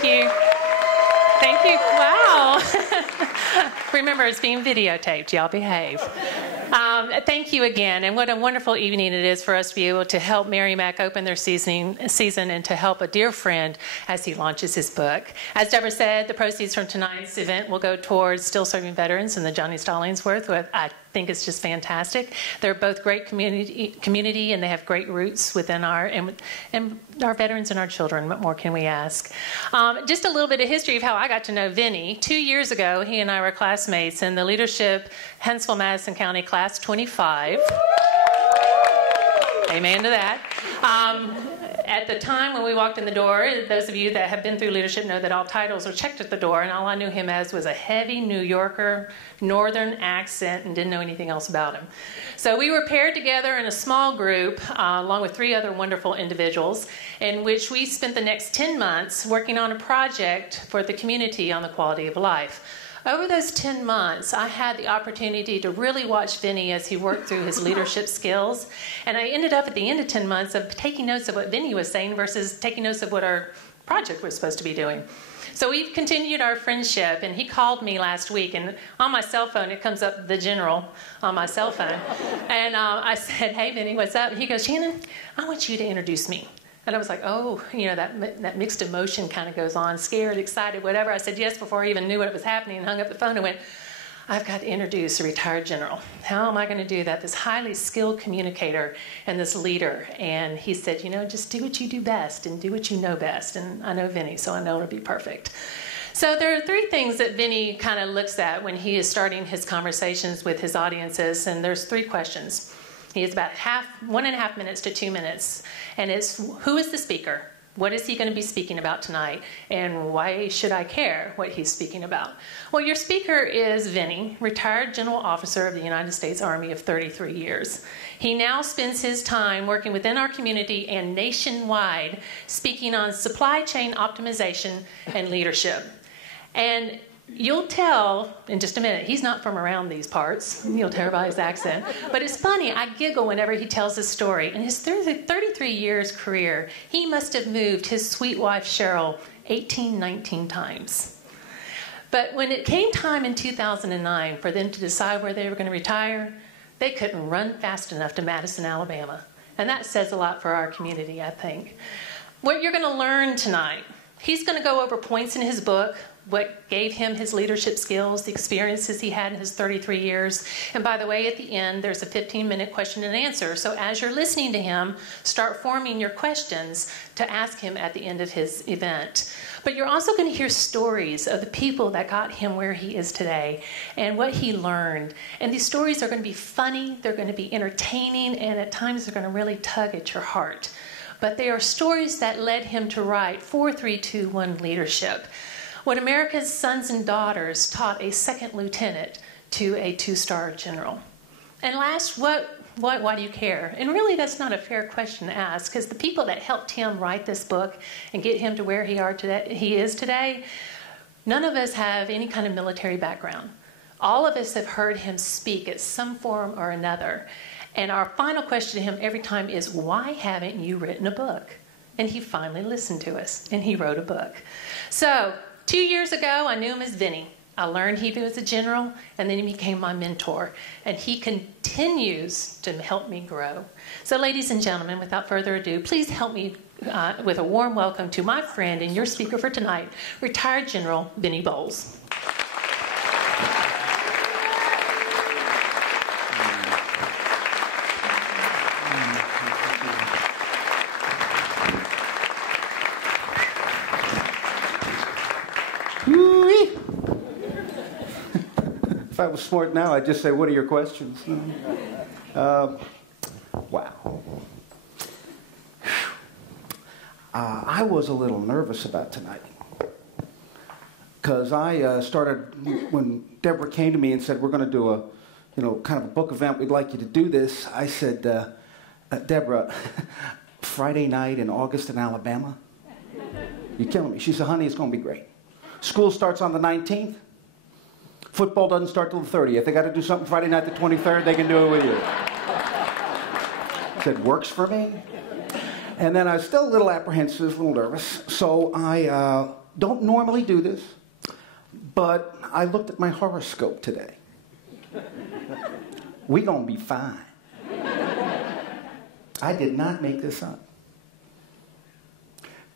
Thank you. Thank you. Wow. Remember, it's being videotaped. Y'all behave. Thank you again. And what a wonderful evening it is for us to be able to help Merrimack open their season and to help a dear friend as he launches his book. As Deborah said, the proceeds from tonight's event will go towards still serving veterans in the Johnny Stallingsworth. I think it's just fantastic. They're both great community and they have great roots within our veterans and our children. What more can we ask? Just a little bit of history of how I got to know Vinny. 2 years ago, he and I were classmates in the Leadership Huntsville-Madison County Class 25. Amen to that. At the time when we walked in the door, those of you that have been through leadership know that all titles are checked at the door, and all I knew him as was a heavy New Yorker, northern accent, and didn't know anything else about him. So we were paired together in a small group, along with 3 other wonderful individuals, in which we spent the next 10 months working on a project for the community on the quality of life. Over those 10 months, I had the opportunity to really watch Vinny as he worked through his leadership skills. And I ended up at the end of 10 months of taking notes of what Vinny was saying versus taking notes of what our project was supposed to be doing. So we've continued our friendship, and he called me last week, and on my cell phone, it comes up the general on my cell phone. And I said, "Hey, Vinny, what's up?" And he goes, "Shannon, I want you to introduce me." And I was like, oh, you know, that mixed emotion kind of goes on, scared, excited, whatever. I said yes before I even knew what was happening, and hung up the phone and went, I've got to introduce a retired general. How am I going to do that? This highly skilled communicator and this leader. And he said, you know, just do what you do best and do what you know best. And I know Vinny, so I know it'll be perfect. So there are 3 things that Vinny kind of looks at when he is starting his conversations with his audiences, and there's 3 questions. He has about 1.5 minutes to 2 minutes. And it's, who is the speaker? What is he going to be speaking about tonight? And why should I care what he's speaking about? Well, your speaker is Vinny, retired General Officer of the United States Army of 33 years. He now spends his time working within our community and nationwide, speaking on supply chain optimization and leadership. And you'll tell in just a minute, he's not from around these parts. You'll tell by his accent. But it's funny, I giggle whenever he tells his story. In his 33 years career, he must have moved his sweet wife, Cheryl, 19 times. But when it came time in 2009 for them to decide where they were going to retire, they couldn't run fast enough to Madison, Alabama. And that says a lot for our community, I think. What you're going to learn tonight, he's going to go over points in his book, what gave him his leadership skills, the experiences he had in his 33 years. And by the way, at the end, there's a 15-minute question and answer. So as you're listening to him, start forming your questions to ask him at the end of his event. But you're also going to hear stories of the people that got him where he is today and what he learned. And these stories are going to be funny, they're going to be entertaining, and at times they're going to really tug at your heart. But they are stories that led him to write 4-3-2-1 Leadership. What America's sons and daughters taught a second lieutenant to a 2-star general. And last, why do you care? And really, that's not a fair question to ask, because the people that helped him write this book and get him to where he is today, none of us have any kind of military background. All of us have heard him speak at some form or another. And our final question to him every time is, why haven't you written a book? And he finally listened to us, and he wrote a book. So 2 years ago, I knew him as Vinny. I learned he was a general, and then he became my mentor. And he continues to help me grow. So ladies and gentlemen, without further ado, please help me with a warm welcome to my friend and your speaker for tonight, retired General Vinny Boles. If I was smart now, I'd just say, what are your questions? Wow. I was a little nervous about tonight. Because I started, when Deborah came to me and said, we're going to do a, kind of a book event, we'd like you to do this. I said, Deborah, Friday night in August in Alabama? You're killing me. She said, honey, it's going to be great. School starts on the 19th. Football doesn't start till the 30th. They got to do something Friday night the 23rd, they can do it with you. I said, works for me. And then I was still a little apprehensive, a little nervous. So I Don't normally do this, but I looked at my horoscope today. We gonna be fine. I did not make this up.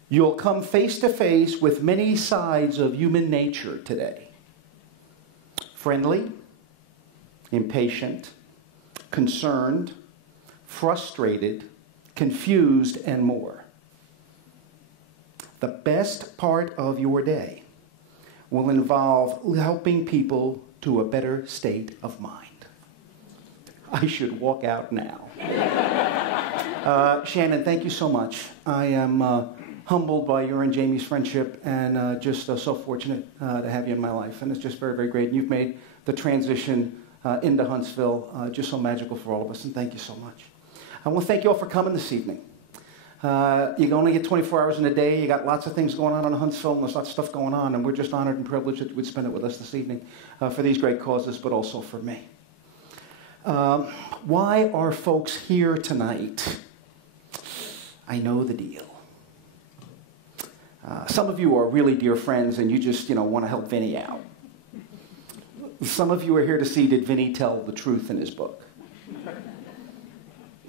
You'll come face to face with many sides of human nature today. Friendly, impatient, concerned, frustrated, confused, and more. The best part of your day will involve helping people to a better state of mind. I should walk out now. Shannon, thank you so much. I am humbled by your and Jamie's friendship, and just so fortunate to have you in my life. And it's just very, very great. And you've made the transition into Huntsville just so magical for all of us, and thank you so much. I want to thank you all for coming this evening. You can only get 24 hours in a day. You got lots of things going on in Huntsville, and there's lots of stuff going on, and we're just honored and privileged that you would spend it with us this evening for these great causes, but also for me. Why are folks here tonight? I know the deal. Some of you are really dear friends, and you just, want to help Vinny out. Some of you are here to see, did Vinny tell the truth in his book?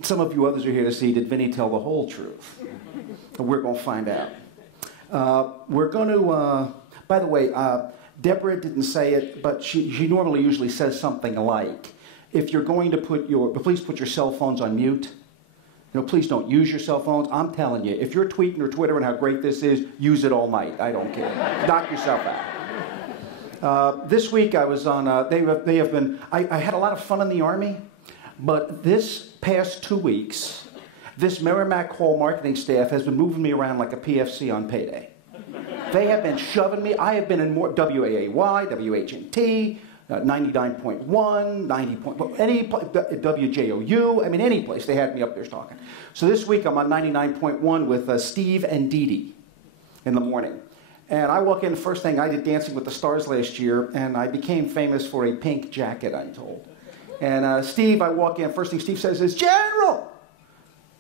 Some of you others are here to see, did Vinny tell the whole truth? We're going to find out. We're going to, by the way, Deborah didn't say it, but she normally usually says something like, if you're going to please put your cell phones on mute. Please don't use your cell phones. I'm telling you, if you're tweeting or Twittering how great this is, use it all night. I don't care. Knock yourself out. This week I was on, I had a lot of fun in the Army, but this past 2 weeks, this Merrimack Hall marketing staff has been moving me around like a PFC on payday. They have been shoving me. I have been in more WAAY, WHNT, 99.1, 90. Any WJOU, any place. They had me up there talking. So this week I'm on 99.1 with Steve and Dee Dee in the morning. And I walk in, the first thing I did Dancing with the Stars last year, and I became famous for a pink jacket, I'm told. And Steve, I walk in, first thing Steve says is, General,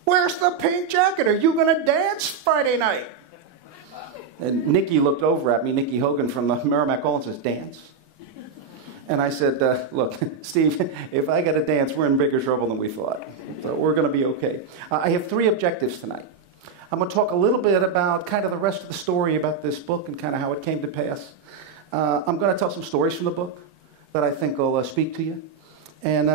where's the pink jacket? Are you going to dance Friday night? And Nikki looked over at me, Nikki Hogan from the Merrimack Hall, and says, dance? And I said, look, Steve, if I got to dance, we're in bigger trouble than we thought. So we're going to be okay. I have 3 objectives tonight. I'm going to talk a little bit about kind of the rest of the story about this book and kind of how it came to pass. I'm going to tell some stories from the book that I think will speak to you. And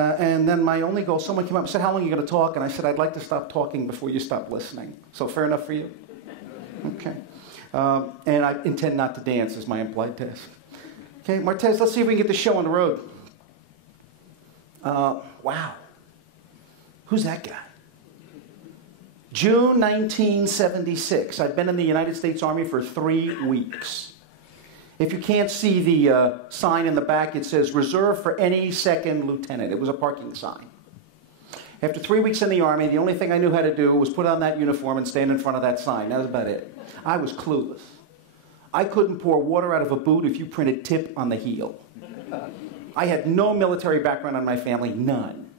then my only goal, someone came up and said, how long are you going to talk? And I said, I'd like to stop talking before you stop listening. So fair enough for you? Okay. And I intend not to dance is my implied task. Okay, Martez, let's see if we can get the show on the road. Wow. Who's that guy? June 1976. I've been in the United States Army for 3 weeks. If you can't see the sign in the back, it says, reserved for any second lieutenant. It was a parking sign. After 3 weeks in the Army, the only thing I knew how to do was put on that uniform and stand in front of that sign. That was about it. I was clueless. I couldn't pour water out of a boot if you printed tip on the heel. I had no military background in my family, none.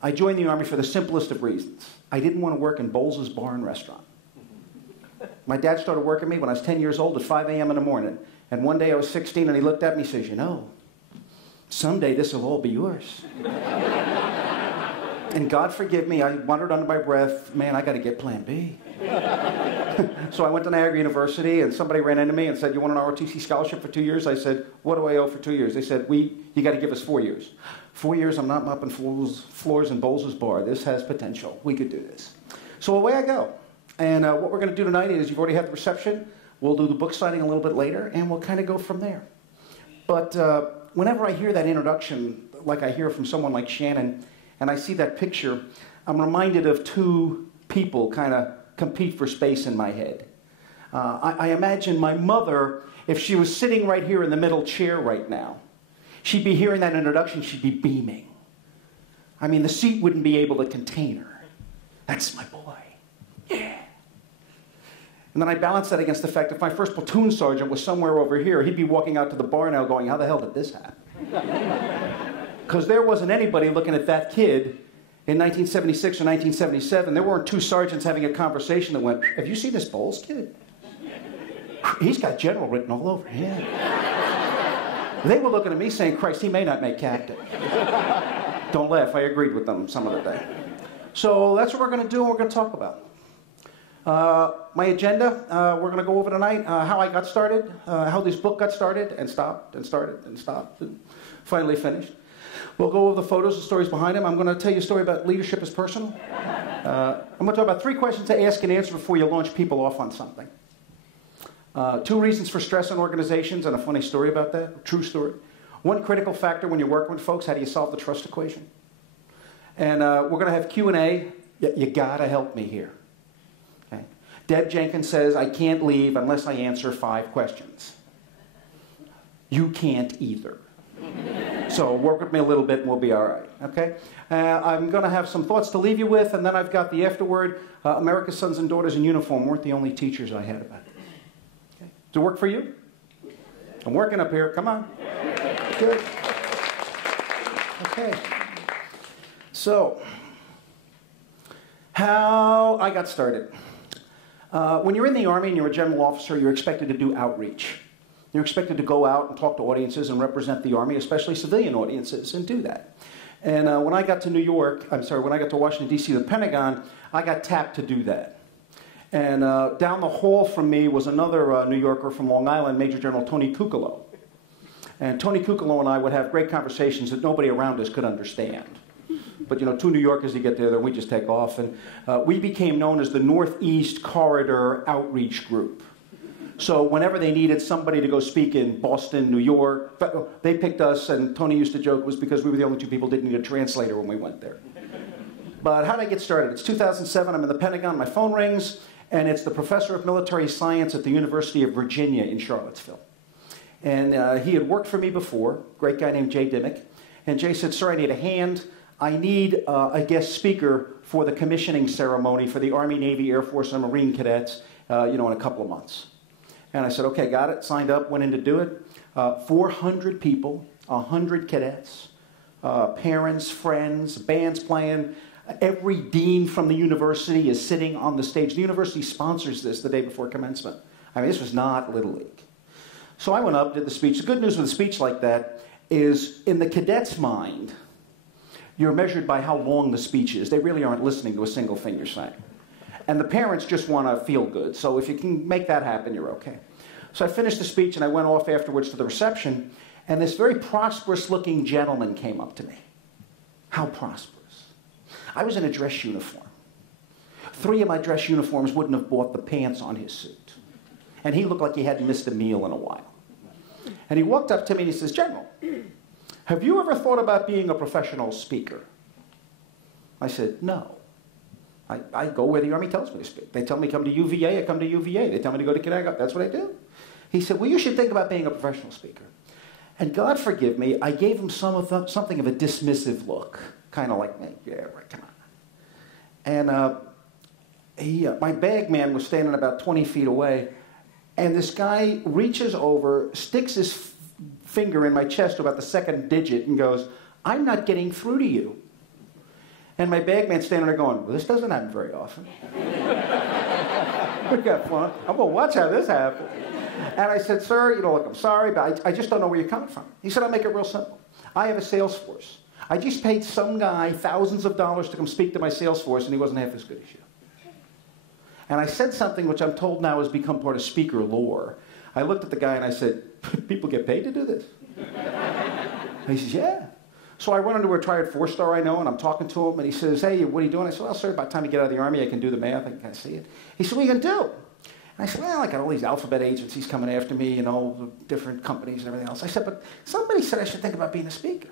I joined the Army for the simplest of reasons. I didn't want to work in Boles' bar and restaurant. My dad started working me when I was 10 years old at 5 a.m. in the morning. And one day I was 16 and he looked at me and he says, someday this will all be yours. And God forgive me, I wondered under my breath, man, I got to get plan B. So I went to Niagara University, and somebody ran into me and said, you want an ROTC scholarship for 2 years? I said, what do I owe for 2 years? They said, you got to give us 4 years. 4 years, I'm not mopping floors in Boles' bar. This has potential. We could do this. So away I go. And what we're going to do tonight is, you've already had the reception. We'll do the book signing a little bit later, and we'll kind of go from there. But whenever I hear that introduction, like I hear from someone like Shannon, and I see that picture, I'm reminded of 2 people kind of compete for space in my head. I imagine my mother, if she was sitting right here in the middle chair right now, she'd be hearing that introduction, she'd be beaming. The seat wouldn't be able to contain her. That's my boy. Yeah. And then I balance that against the fact that if my first platoon sergeant was somewhere over here, he'd be walking out to the bar now going, how the hell did this happen? Because there wasn't anybody looking at that kid in 1976 or 1977. There weren't 2 sergeants having a conversation that went, have you seen this Boles kid? He's got general written all over him. Yeah. They were looking at me saying, Christ, he may not make captain. Don't laugh, I agreed with them some other day. So that's what we're going to do and we're going to talk about. My agenda, we're going to go over tonight how I got started, how this book got started and stopped and started and stopped and finally finished. We'll go over the photos and stories behind them. I'm going to tell you a story about leadership as personal. I'm going to talk about 3 questions to ask and answer before you launch people off on something. 2 reasons for stress in organizations and a funny story about that, a true story. 1 critical factor when you're working with folks, how do you solve the trust equation? And we're going to have Q&A. You got to help me here. Okay? Deb Jenkins says, I can't leave unless I answer 5 questions. You can't either. So work with me a little bit and we'll be all right, okay? I'm going to have some thoughts to leave you with, and then I've got the afterword. America's sons and daughters in uniform weren't the only teachers I had about it. Okay. Does it work for you? I'm working up here. Come on. Good. Okay. So, how I got started. When you're in the Army and you're a general officer, you're expected to do outreach. You're expected to go out and talk to audiences and represent the Army, especially civilian audiences, and do that. And when I got to when I got to Washington, D.C., the Pentagon, I got tapped to do that. And down the hall from me was another New Yorker from Long Island, Major General Tony Cuccolo. And Tony Cuccolo and I would have great conversations that nobody around us could understand. But, 2 New Yorkers, you get there, then we just take off. And we became known as the Northeast Corridor Outreach Group. So whenever they needed somebody to go speak in Boston, New York, they picked us, and Tony used to joke it was because we were the only 2 people who didn't need a translator when we went there. But how did I get started? It's 2007, I'm in the Pentagon, my phone rings, and it's the professor of military science at the University of Virginia in Charlottesville. And he had worked for me before, great guy named Jay Dimmick. And Jay said, sir, I need a hand. I need a guest speaker for the commissioning ceremony for the Army, Navy, Air Force, and Marine cadets, in a couple of months. And I said, okay, got it, signed up, went in to do it. 400 people, 100 cadets, parents, friends, bands playing. Every dean from the university is sitting on the stage. The university sponsors this the day before commencement. I mean, this was not Little League. So I went up, did the speech. The good news with a speech like that is, in the cadet's mind, you're measured by how long the speech is. They really aren't listening to a single thing you're saying. And the parents just want to feel good. So if you can make that happen, you're okay. So I finished the speech and I went off afterwards to the reception, and this very prosperous-looking gentleman came up to me. How prosperous? I was in a dress uniform. 3 of my dress uniforms wouldn't have bought the pants on his suit. And he looked like he hadn't missed a meal in a while. And he walked up to me and he says, General, have you ever thought about being a professional speaker? I said, no. I go where the Army tells me to speak. They tell me come to UVA, I come to UVA. They tell me to go to Connecticut, that's what I do. He said, well, you should think about being a professional speaker. And God forgive me, I gave him something of a dismissive look. Kind of like me, yeah, right, come on. And my bag man was standing about 20 feet away, and this guy reaches over, sticks his finger in my chest to about the 2nd digit and goes, I'm not getting through to you. And my bag man's standing there going, well, this doesn't happen very often. We got fun. I'm going to watch how this happens. And I said, sir, look, I'm sorry, but I just don't know where you're coming from. He said, I'll make it real simple. I have a sales force. I just paid some guy thousands of dollars to come speak to my sales force, and he wasn't half as good as you. And I said something which I'm told now has become part of speaker lore. I looked at the guy and I said, people get paid to do this? And he says, yeah. So I run into a retired 4-star I know, and I'm talking to him, and he says, hey, what are you doing? I said, well, sir, by the time you get out of the Army, I can do the math, I can kind of see it. He said, what are you going to do? And I said, well, I got all these alphabet agencies coming after me, the different companies and everything else. I said, but somebody said I should think about being a speaker.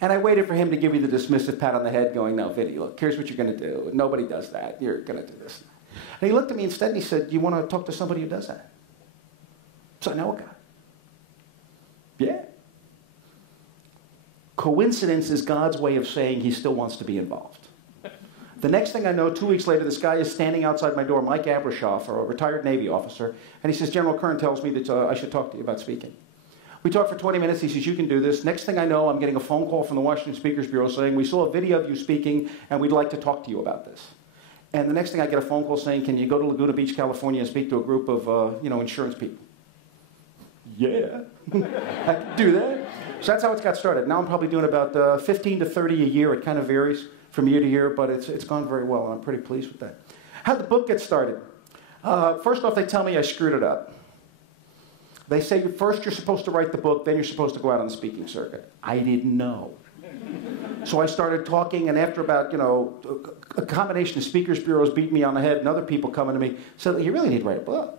And I waited for him to give me the dismissive pat on the head going, no, Vinny, look, here's what you're going to do. Nobody does that. You're going to do this. And he looked at me instead and he said, do you want to talk to somebody who does that? So I know a guy. Yeah. Coincidence is God's way of saying he still wants to be involved. The next thing I know, 2 weeks later, this guy is standing outside my door, Mike Abrashoff, a retired Navy officer, and he says, General Kern tells me that I should talk to you about speaking. We talked for 20 minutes. He says, you can do this. Next thing I know, I'm getting a phone call from the Washington Speakers Bureau saying, we saw a video of you speaking, and we'd like to talk to you about this. And the next thing I get a phone call saying, can you go to Laguna Beach, California and speak to a group of, insurance people? Yeah, I can do that. So that's how it got started. Now I'm probably doing about 15 to 30 a year. It kind of varies from year to year, but it's gone very well, and I'm pretty pleased with that. How'd the book get started? First off, they tell me I screwed it up. They say, first you're supposed to write the book, then you're supposed to go out on the speaking circuit. I didn't know. So I started talking, and after about, a combination of speakers bureaus beat me on the head and other people coming to me, said, you really need to write a book.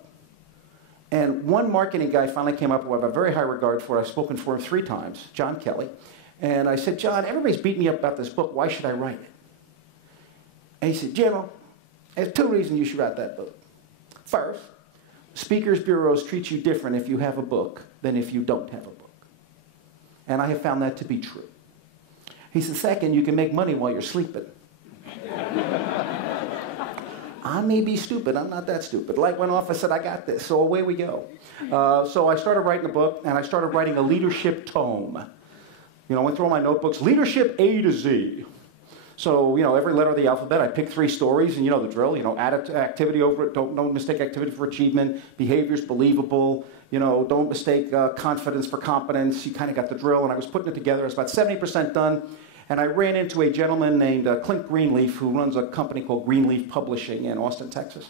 And one marketing guy finally came up with a very high regard for it. I've spoken for him 3 times, John Kelly. And I said, John, everybody's beating me up about this book. Why should I write it? And he said, Jim, there's 2 reasons you should write that book. First, speakers bureaus treat you different if you have a book than if you don't have a book. And I have found that to be true. He said, second, you can make money while you're sleeping. I may be stupid. I'm not that stupid. Light went off. I said, I got this. So away we go. So I started writing a book, and I started writing a leadership tome. I went through all my notebooks. Leadership A to Z. So, every letter of the alphabet, I picked 3 stories, and you know the drill. Add activity over it. Don't mistake activity for achievement. Behavior's believable. Don't mistake confidence for competence. You kind of got the drill, and I was putting it together. I was about 70% done. And I ran into a gentleman named Clint Greenleaf, who runs a company called Greenleaf Publishing in Austin, Texas.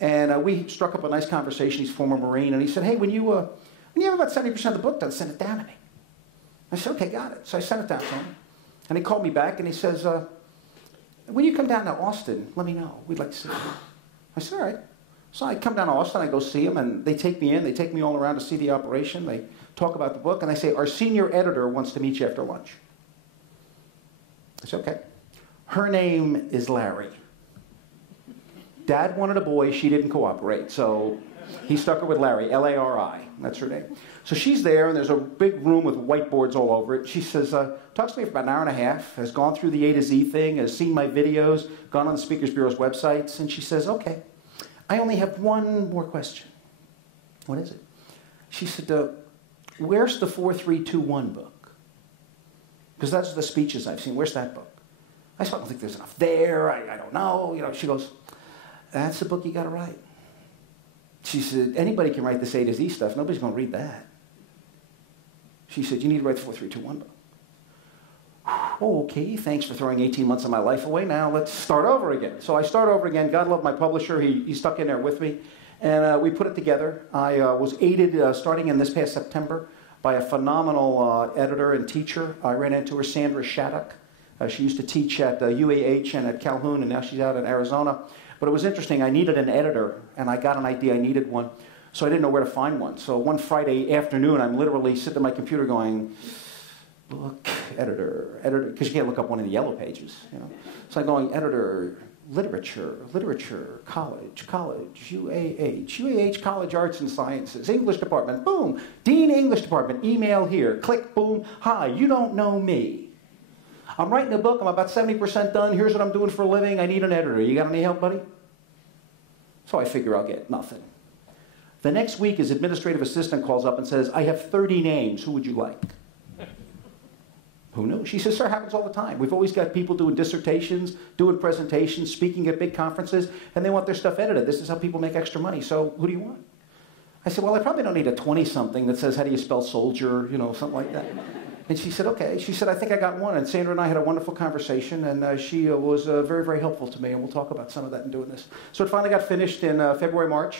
And we struck up a nice conversation. He's a former Marine. And he said, hey, when you have about 70% of the book done, send it down to me. I said, okay, got it. So I sent it down to him. And he called me back, and he says, when you come down to Austin, let me know. We'd like to see you. I said, all right. So I come down to Austin. I go see him, and they take me in. They take me all around to see the operation. They talk about the book, and they say, our senior editor wants to meet you after lunch. I said, okay. Her name is Larry. Dad wanted a boy. She didn't cooperate. So he stuck her with Larry, L-A-R-I. That's her name. So she's there, and there's a big room with whiteboards all over it. She says, talks to me for about an hour and a half, has gone through the A to Z thing, has seen my videos, gone on the Speakers Bureau's websites, and she says, okay, I only have one more question. What is it? She said, where's the 4321 book? Because that's the speeches I've seen. Where's that book? I said, I don't think there's enough there. I don't know. She goes, that's the book you got to write. She said, anybody can write this A to Z stuff. Nobody's going to read that. She said, you need to write the 4321 book. Oh, okay, thanks for throwing 18 months of my life away. Now let's start over again. So I start over again. God love my publisher. He stuck in there with me. And we put it together. I was aided, starting in this past September, by a phenomenal editor and teacher. I ran into her, Sandra Shattuck. She used to teach at UAH and at Calhoun, and now she's out in Arizona. But it was interesting. I needed an editor, and I got an idea. I needed one. So I didn't know where to find one. So one Friday afternoon, I'm literally sitting at my computer going, look, editor, because you can't look up one of the yellow pages. So I'm going, editor, literature, college, UAH, College Arts and Sciences, English Department, boom, Dean English Department, email here, click, boom, hi, you don't know me. I'm writing a book, I'm about 70% done, here's what I'm doing for a living, I need an editor. You got any help, buddy? So I figure I'll get nothing. The next week, his administrative assistant calls up and says, I have 30 names, who would you like? Who knew? She says, sir, happens all the time. We've always got people doing dissertations, doing presentations, speaking at big conferences, and they want their stuff edited. This is how people make extra money, so who do you want? I said, well, I probably don't need a 20-something that says, how do you spell soldier, something like that. And she said, okay. She said, I think I got one. And Sandra and I had a wonderful conversation, and she was very, very helpful to me, and we'll talk about some of that in doing this. So it finally got finished in February, March.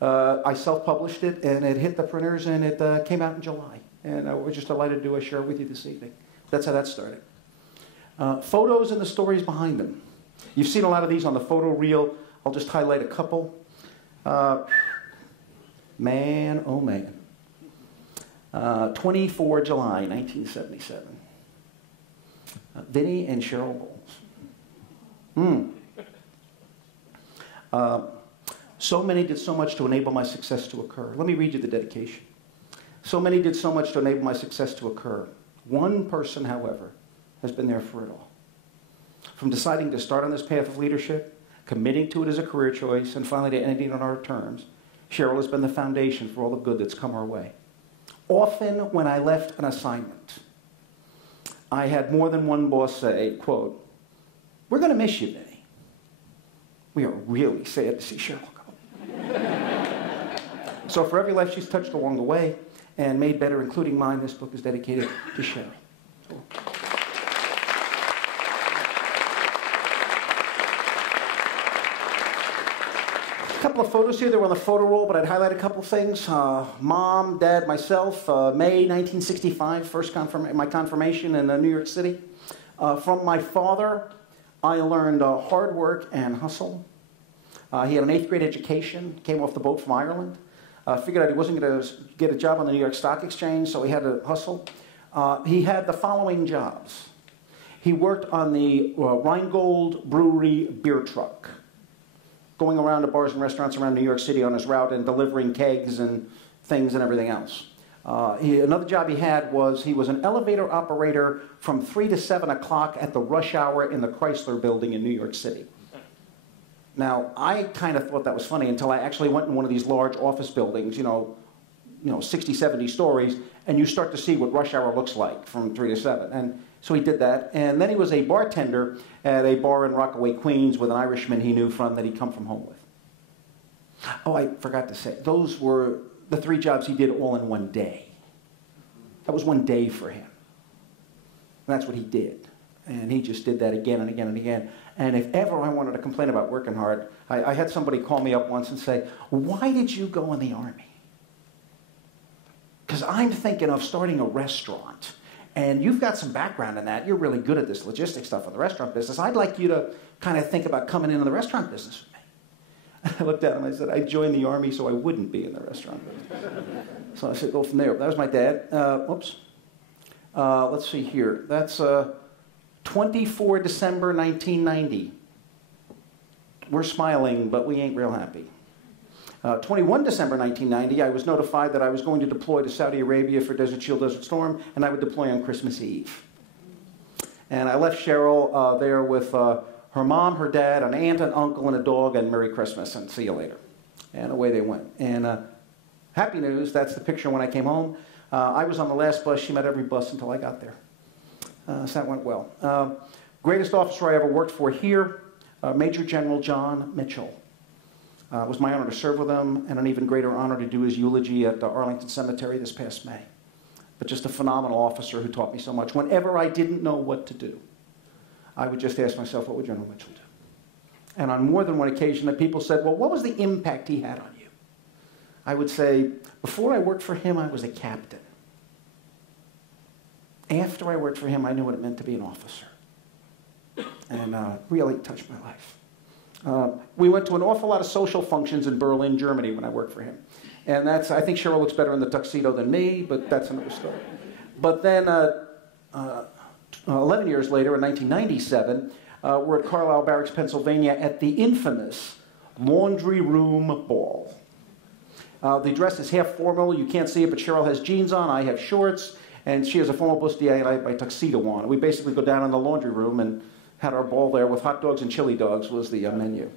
I self-published it, and it hit the printers, and it came out in July. And we're just delighted to share it with you this evening. That's how that started. Photos and the stories behind them. You've seen a lot of these on the photo reel. I'll just highlight a couple. Man, oh man. 24 July, 1977. Vinny and Cheryl Boles. So many did so much to enable my success to occur. Let me read you the dedication. So many did so much to enable my success to occur. One person, however, has been there for it all. From deciding to start on this path of leadership, committing to it as a career choice, and finally to ending on our terms, Cheryl has been the foundation for all the good that's come our way. Often when I left an assignment, I had more than one boss say, quote, we're going to miss you, Vinny. We are really sad to see Cheryl go. So for every life she's touched along the way and made better, including mine, this book is dedicated to Cheryl. Cool. A couple of photos here that were on the photo roll, but I'd highlight a couple things. Mom, Dad, myself, May 1965, my confirmation in New York City. From my father, I learned hard work and hustle. He had an 8th grade education, came off the boat from Ireland. Figured out he wasn't going to get a job on the New York Stock Exchange, so he had to hustle. He had the following jobs. He worked on the Rheingold Brewery beer truck, going around to bars and restaurants around New York City on his route and delivering kegs and things and everything else. Another job he had was he was an elevator operator from 3 to 7 o'clock at the rush hour in the Chrysler Building in New York City. Now, I kind of thought that was funny until I actually went in one of these large office buildings, 60, 70 stories, and you start to see what rush hour looks like from 3 to 7. And so he did that. And then he was a bartender at a bar in Rockaway, Queens, with an Irishman he knew that he'd come from home with. Oh, I forgot to say, those were the 3 jobs he did all in one day. That was one day for him. And that's what he did. And he just did that again and again and again. And if ever I wanted to complain about working hard, I had somebody call me up once and say, why did you go in the Army? Because I'm thinking of starting a restaurant. And you've got some background in that. You're really good at this logistics stuff in the restaurant business. I'd like you to kind of think about coming into the restaurant business with me. I looked at him and I said, I joined the Army so I wouldn't be in the restaurant business. So I said, go from there. That was my dad. Let's see here. That's 24 December 1990. We're smiling, but we ain't real happy. 21 December 1990, I was notified that I was going to deploy to Saudi Arabia for Desert Shield, Desert Storm, and I would deploy on Christmas Eve. And I left Cheryl there with her mom, her dad, an aunt, an uncle, and a dog, and Merry Christmas, and see you later. And away they went. And happy news, that's the picture when I came home. I was on the last bus. She met every bus until I got there. So that went well. Greatest officer I ever worked for here, Major General John Mitchell. It was my honor to serve with him, and an even greater honor to do his eulogy at Arlington Cemetery this past May. But just a phenomenal officer who taught me so much. Whenever I didn't know what to do, I would just ask myself, what would General Mitchell do? And on more than one occasion, that people said, well, what was the impact he had on you? I would say, before I worked for him, I was a captain. After I worked for him, I knew what it meant to be an officer. And really touched my life. We went to an awful lot of social functions in Berlin, Germany when I worked for him. And I think Cheryl looks better in the tuxedo than me, but that's another story. But then 11 years later, in 1997, we're at Carlisle Barracks, Pennsylvania, at the infamous Laundry Room Ball. The dress is half formal. You can't see it, but Cheryl has jeans on. I have shorts. And she has a formal bustier, and I have my tuxedo on. We basically go down in the laundry room and had our ball there with hot dogs and chili dogs was the menu.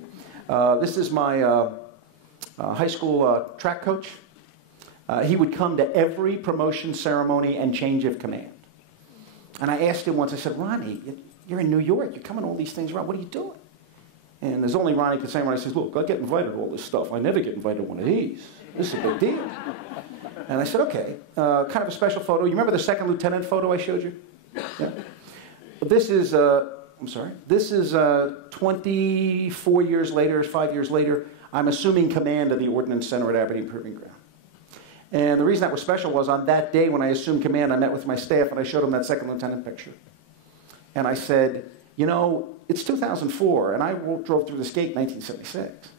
This is my high school track coach. He would come to every promotion ceremony and change of command. And I asked him once, I said, Ronnie, you're in New York. You're coming to all these things around. What are you doing? And there's only Ronnie could say when I says, look, I get invited to all this stuff. I never get invited to one of these. This is a big deal. And I said, okay, kind of a special photo. You remember the second lieutenant photo I showed you? Yeah. This is, this is 24 years later, 5 years later. I'm assuming command of the Ordnance Center at Aberdeen Proving Ground. And the reason that was special was on that day when I assumed command, I met with my staff and I showed them that second lieutenant picture. And I said, you know, it's 2004 and I drove through this gate in 1976.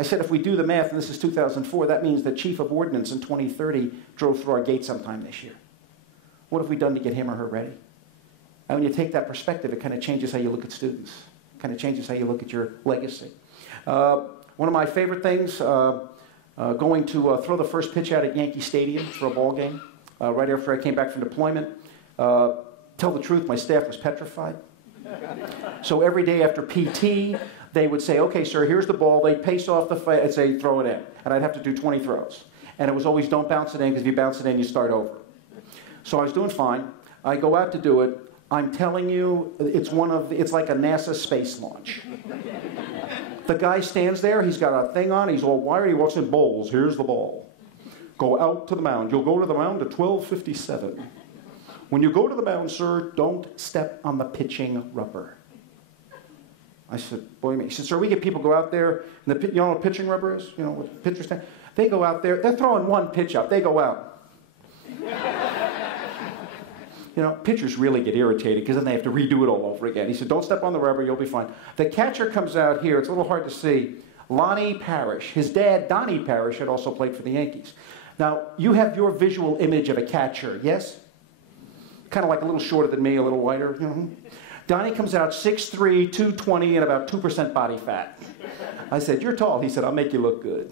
I said, if we do the math, and this is 2004, that means the chief of ordnance in 2030 drove through our gate sometime this year. What have we done to get him or her ready? And when you take that perspective, it kind of changes how you look at students. It kind of changes how you look at your legacy. One of my favorite things, going to throw the first pitch out at Yankee Stadium for a ball game, right after I came back from deployment. Tell the truth, my staff was petrified. So every day after PT, they would say, okay, sir, here's the ball. They'd pace off the fight and say, throw it in. And I'd have to do 20 throws. And it was always, don't bounce it in, because if you bounce it in, you start over. So I was doing fine. I go out to do it. I'm telling you, it's like a NASA space launch. The guy stands there. He's got a thing on. He's all wired. He walks in, Boles, here's the ball. Go out to the mound. You'll go to the mound at 12:57. When you go to the mound, sir, don't step on the pitching rubber. I said, boy, he said, sir, we get people go out there, and you know what pitching rubber is? You know what pitchers stand? They go out there, they're throwing one pitch up. They go out. You know, pitchers really get irritated because then they have to redo it all over again. He said, don't step on the rubber, you'll be fine. The catcher comes out here. It's a little hard to see. Lonnie Parrish. His dad, Donnie Parrish, had also played for the Yankees. Now, you have your visual image of a catcher, yes? Kind of like a little shorter than me, a little wider. You know? Donnie comes out 6'3", 220, and about 2% body fat. I said, you're tall. He said, I'll make you look good.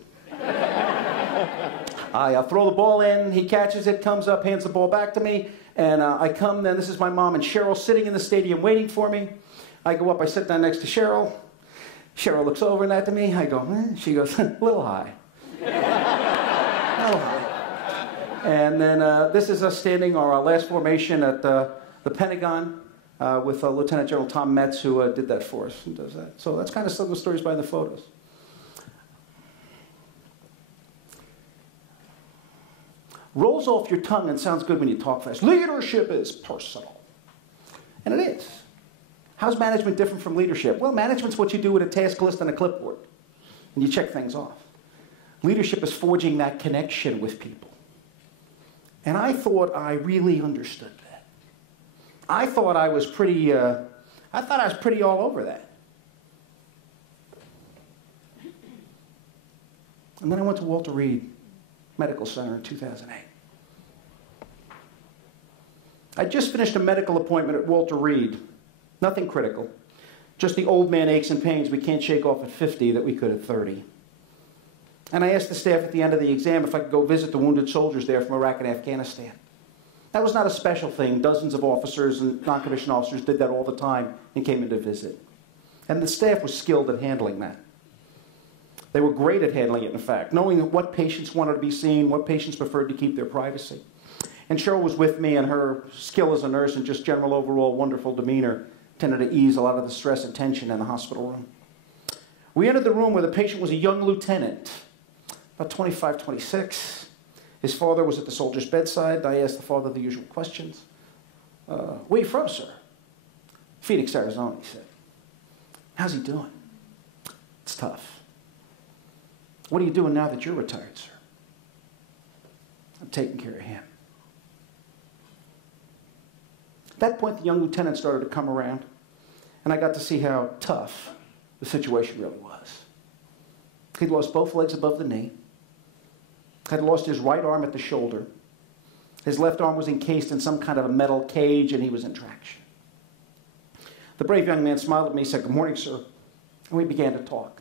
I throw the ball in. He catches it, comes up, hands the ball back to me. And I come then, this is my mom and Cheryl sitting in the stadium waiting for me. I go up, I sit down next to Cheryl. Cheryl looks over at me. I go, She goes, a little high. A little high. And then this is us standing our last formation at the Pentagon with Lieutenant General Tom Metz, who did that for us and does that. So that's kind of some of the stories behind the photos. Rolls off your tongue and sounds good when you talk fast. Leadership is personal. And it is. How's management different from leadership? Well, management's what you do with a task list and a clipboard. And you check things off. Leadership is forging that connection with people. And I thought I really understood that. I thought I was pretty all over that. And then I went to Walter Reed Medical Center in 2008. I just finished a medical appointment at Walter Reed. Nothing critical. Just the old man aches and pains we can't shake off at 50 that we could at 30. And I asked the staff at the end of the exam if I could go visit the wounded soldiers there from Iraq and Afghanistan. That was not a special thing. Dozens of officers and non-commissioned officers did that all the time and came in to visit. And the staff was skilled at handling that. They were great at handling it, in fact, knowing what patients wanted to be seen, what patients preferred to keep their privacy. And Cheryl was with me, and her skill as a nurse and just general overall wonderful demeanor tended to ease a lot of the stress and tension in the hospital room. We entered the room where the patient was a young lieutenant, about 25, 26. His father was at the soldier's bedside. I asked the father the usual questions. Where are you from, sir? Phoenix, Arizona, he said. How's he doing? It's tough. What are you doing now that you're retired, sir? I'm taking care of him. At that point, the young lieutenant started to come around, and I got to see how tough the situation really was. He'd lost both legs above the knee, had lost his right arm at the shoulder. His left arm was encased in some kind of a metal cage, and he was in traction. The brave young man smiled at me, said, "Good morning, sir," and we began to talk,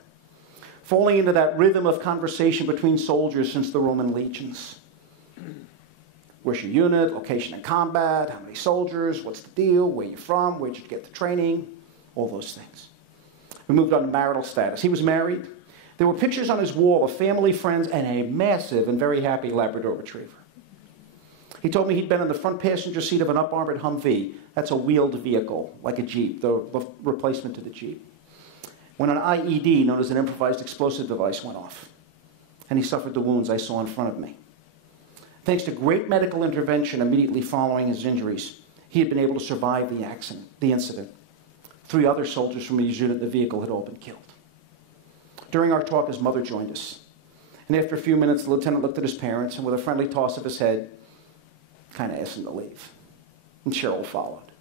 falling into that rhythm of conversation between soldiers since the Roman legions. Where's your unit, location in combat, how many soldiers, what's the deal, where you from, where'd you get the training, all those things. We moved on to marital status. He was married. There were pictures on his wall of family, friends, and a massive and very happy Labrador Retriever. He told me he'd been in the front passenger seat of an up-armored Humvee. That's a wheeled vehicle, like a Jeep, the replacement to the Jeep, when an IED, known as an improvised explosive device, went off. And he suffered the wounds I saw in front of me. Thanks to great medical intervention immediately following his injuries, he had been able to survive the incident. 3 other soldiers from his unit in the vehicle had all been killed. During our talk, his mother joined us. And after a few minutes, the lieutenant looked at his parents and with a friendly toss of his head, kind of asked him to leave. And Cheryl followed.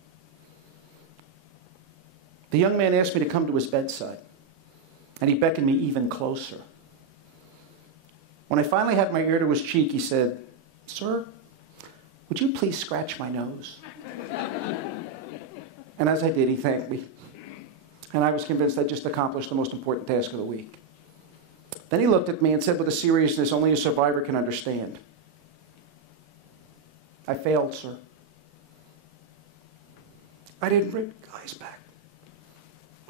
The young man asked me to come to his bedside, and he beckoned me even closer. When I finally had my ear to his cheek, he said, "Sir, would you please scratch my nose?" And as I did, he thanked me. And I was convinced I'd just accomplished the most important task of the week. Then he looked at me and said with a seriousness only a survivor can understand, "I failed, sir. I didn't bring the guys back.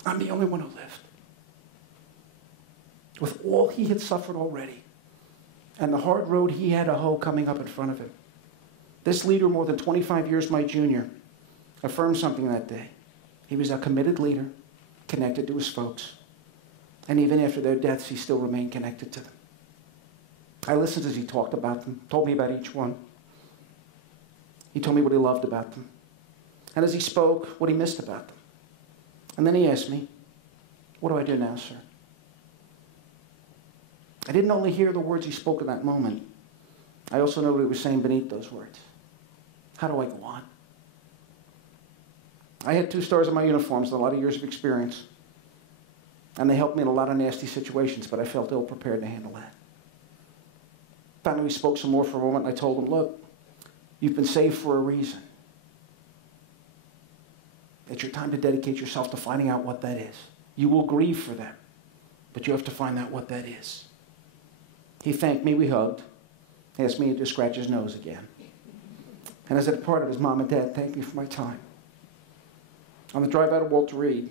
I'm the only one who lived." With all he had suffered already, and the hard road he had to hoe coming up in front of him, this leader, more than 25 years my junior, affirmed something that day. He was a committed leader, connected to his folks, And even after their deaths, he still remained connected to them. I listened as he talked about them, told me about each one. He told me what he loved about them. And as he spoke, what he missed about them. And then he asked me, what do I do now, sir? I didn't only hear the words he spoke in that moment. I also know what he was saying beneath those words. How do I go on? I had 2 stars in my uniforms and a lot of years of experience. And they helped me in a lot of nasty situations, but I felt ill-prepared to handle that. Finally, we spoke some more for a moment, and I told him, look, you've been saved for a reason. It's your time to dedicate yourself to finding out what that is. You will grieve for them, but you have to find out what that is. He thanked me, we hugged, asked me to scratch his nose again. And as I departed, his mom and dad thanked me for my time. On the drive out of Walter Reed,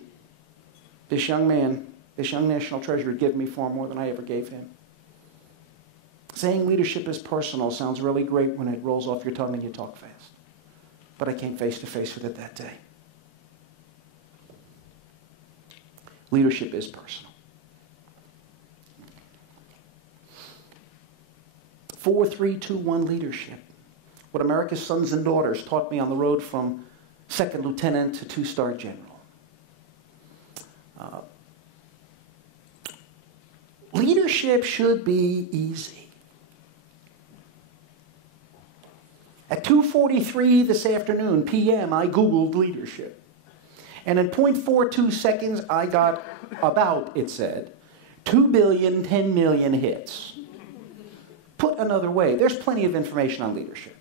this young man, this young national treasure had given me far more than I ever gave him. Saying leadership is personal sounds really great when it rolls off your tongue and you talk fast. But I came face to face with it that day. Leadership is personal. 4-3-2-1 leadership. What America's sons and daughters taught me on the road from second lieutenant to 2-star general. Leadership should be easy. At 2:43 this afternoon, p.m., I Googled leadership. And in 0.42 seconds, I got about, it said, 2 billion, 10 million hits. Put another way, there's plenty of information on leadership.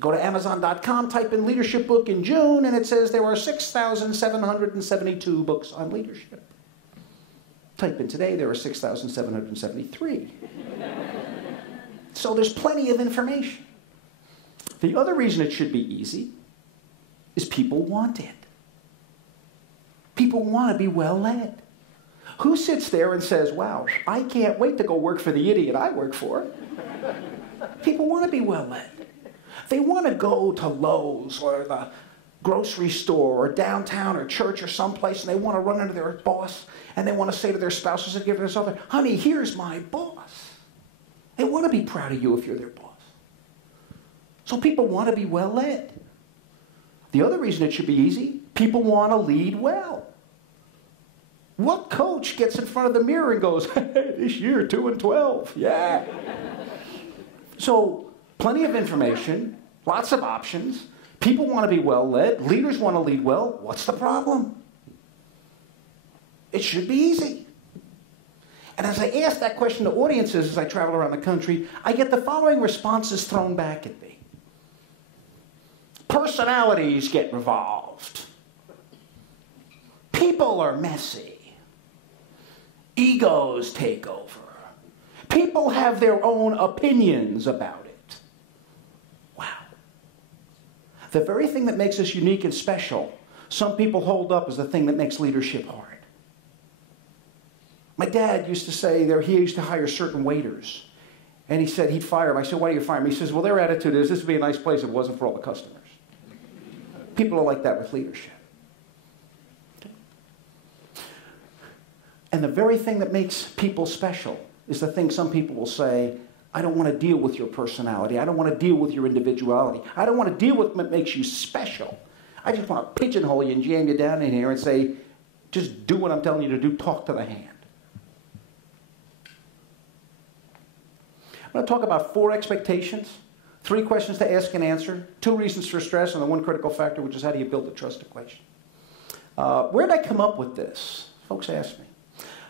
Go to Amazon.com, type in leadership book in June, and it says there are 6,772 books on leadership. Type in today, there are 6,773. So there's plenty of information. The other reason it should be easy is people want it. People want to be well led. Who sits there and says, wow, I can't wait to go work for the idiot I work for? People want to be well led. They want to go to Lowe's or the grocery store or downtown or church or someplace, and they want to run into their boss, and they want to say to their spouses and give this other, honey, here's my boss. They want to be proud of you if you're their boss. So people want to be well led. The other reason it should be easy, people want to lead well. What coach gets in front of the mirror and goes, hey, this year 2-12, yeah. So plenty of information, lots of options. People want to be well led. Leaders want to lead well. What's the problem? It should be easy. And as I ask that question to audiences as I travel around the country, I get the following responses thrown back at me. Personalities get revolved. People are messy. Egos take over. People have their own opinions about it. Wow. The very thing that makes us unique and special, some people hold up as the thing that makes leadership hard. My dad used to say he used to hire certain waiters. And he said he'd fire them. I said, why do you fire them? He says, well, their attitude is, this would be a nice place if it wasn't for all the customers. People are like that with leadership. And the very thing that makes people special is the thing some people will say, I don't want to deal with your personality. I don't want to deal with your individuality. I don't want to deal with what makes you special. I just want to pigeonhole you and jam you down in here and say, just do what I'm telling you to do. Talk to the hand. I'm going to talk about 4 expectations, 3 questions to ask and answer, 2 reasons for stress, and the 1 critical factor, which is how do you build the trust equation. Where did I come up with this? Folks ask me.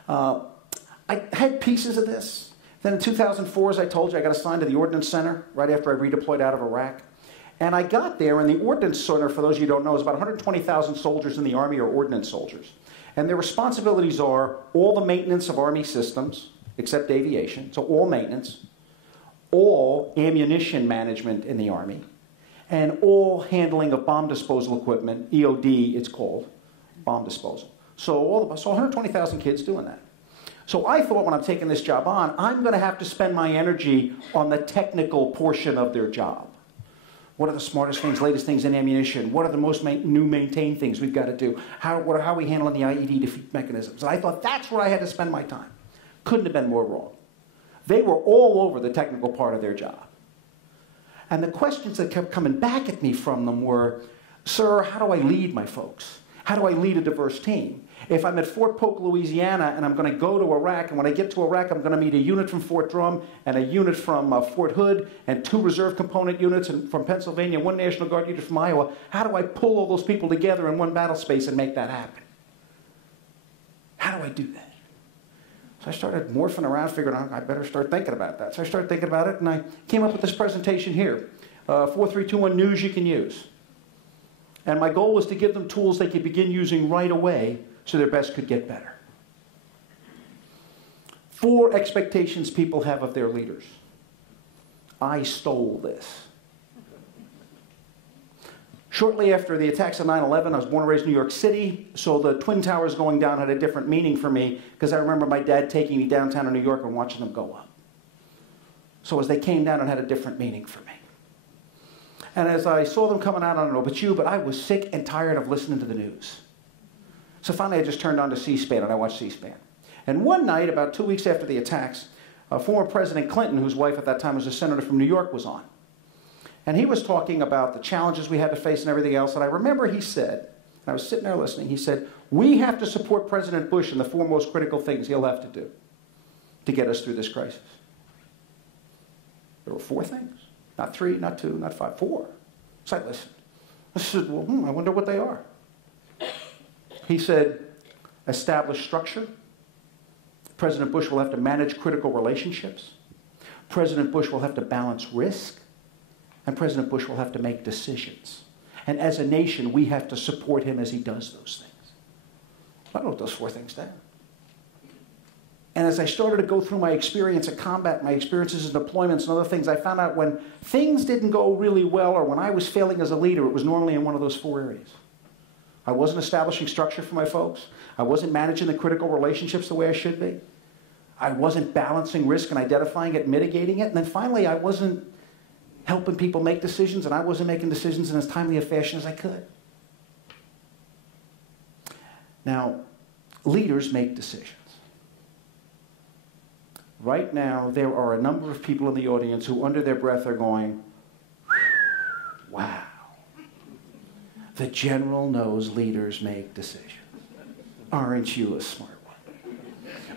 I had pieces of this. Then in 2004, as I told you, I got assigned to the Ordnance Center right after I redeployed out of Iraq. And I got there, and the Ordnance Center, for those of you who don't know, is about 120,000 soldiers in the Army are ordnance soldiers. And their responsibilities are all the maintenance of Army systems, except aviation, so all maintenance, all ammunition management in the Army, and all handling of bomb disposal equipment, EOD it's called, bomb disposal. So 120,000 kids doing that. So I thought when I'm taking this job on, I'm going to have to spend my energy on the technical portion of their job. What are the smartest things, latest things in ammunition? What are the most new maintained things we've got to do? How are we handling the IED defeat mechanisms? And I thought that's where I had to spend my time. Couldn't have been more wrong. They were all over the technical part of their job. And the questions that kept coming back at me from them were, sir, how do I lead my folks? How do I lead a diverse team? If I'm at Fort Polk, Louisiana, and I'm going to go to Iraq, and when I get to Iraq, I'm going to meet a unit from Fort Drum, and a unit from Fort Hood, and 2 reserve component units from Pennsylvania, 1 National Guard unit from Iowa, how do I pull all those people together in one battle space and make that happen? How do I do that? So I started morphing around, figuring out I better start thinking about that. So I started thinking about it, and I came up with this presentation here, 4321 news you can use. And my goal was to give them tools they could begin using right away so their best could get better. 4 expectations people have of their leaders. I stole this. Shortly after the attacks on 9/11, I was born and raised in New York City, so the Twin Towers going down had a different meaning for me because I remember my dad taking me downtown in New York and watching them go up. So as they came down, it had a different meaning for me. And as I saw them coming out, I don't know about you, but I was sick and tired of listening to the news. So finally I just turned on to C-SPAN and I watched C-SPAN. And one night, about 2 weeks after the attacks, former President Clinton, whose wife at that time was a senator from New York, was on. And he was talking about the challenges we had to face and everything else. And I remember he said, and I was sitting there listening, he said, we have to support President Bush in the 4 most critical things he'll have to do to get us through this crisis. There were 4 things. Not 3, not 2, not 5, 4. So I listened. I said, well, I wonder what they are. He said, establish structure. President Bush will have to manage critical relationships. President Bush will have to balance risk. And President Bush will have to make decisions. And as a nation, we have to support him as he does those things. I wrote those 4 things down. And as I started to go through my experience at combat, my experiences in deployments and other things, I found out when things didn't go really well or when I was failing as a leader, it was normally in one of those 4 areas. I wasn't establishing structure for my folks. I wasn't managing the critical relationships the way I should be. I wasn't balancing risk and identifying it and mitigating it. And then finally, I wasn't helping people make decisions, and I wasn't making decisions in as timely a fashion as I could. Now, leaders make decisions. Right now, there are a number of people in the audience who, under their breath, are going, wow. The general knows leaders make decisions. Aren't you a smart one?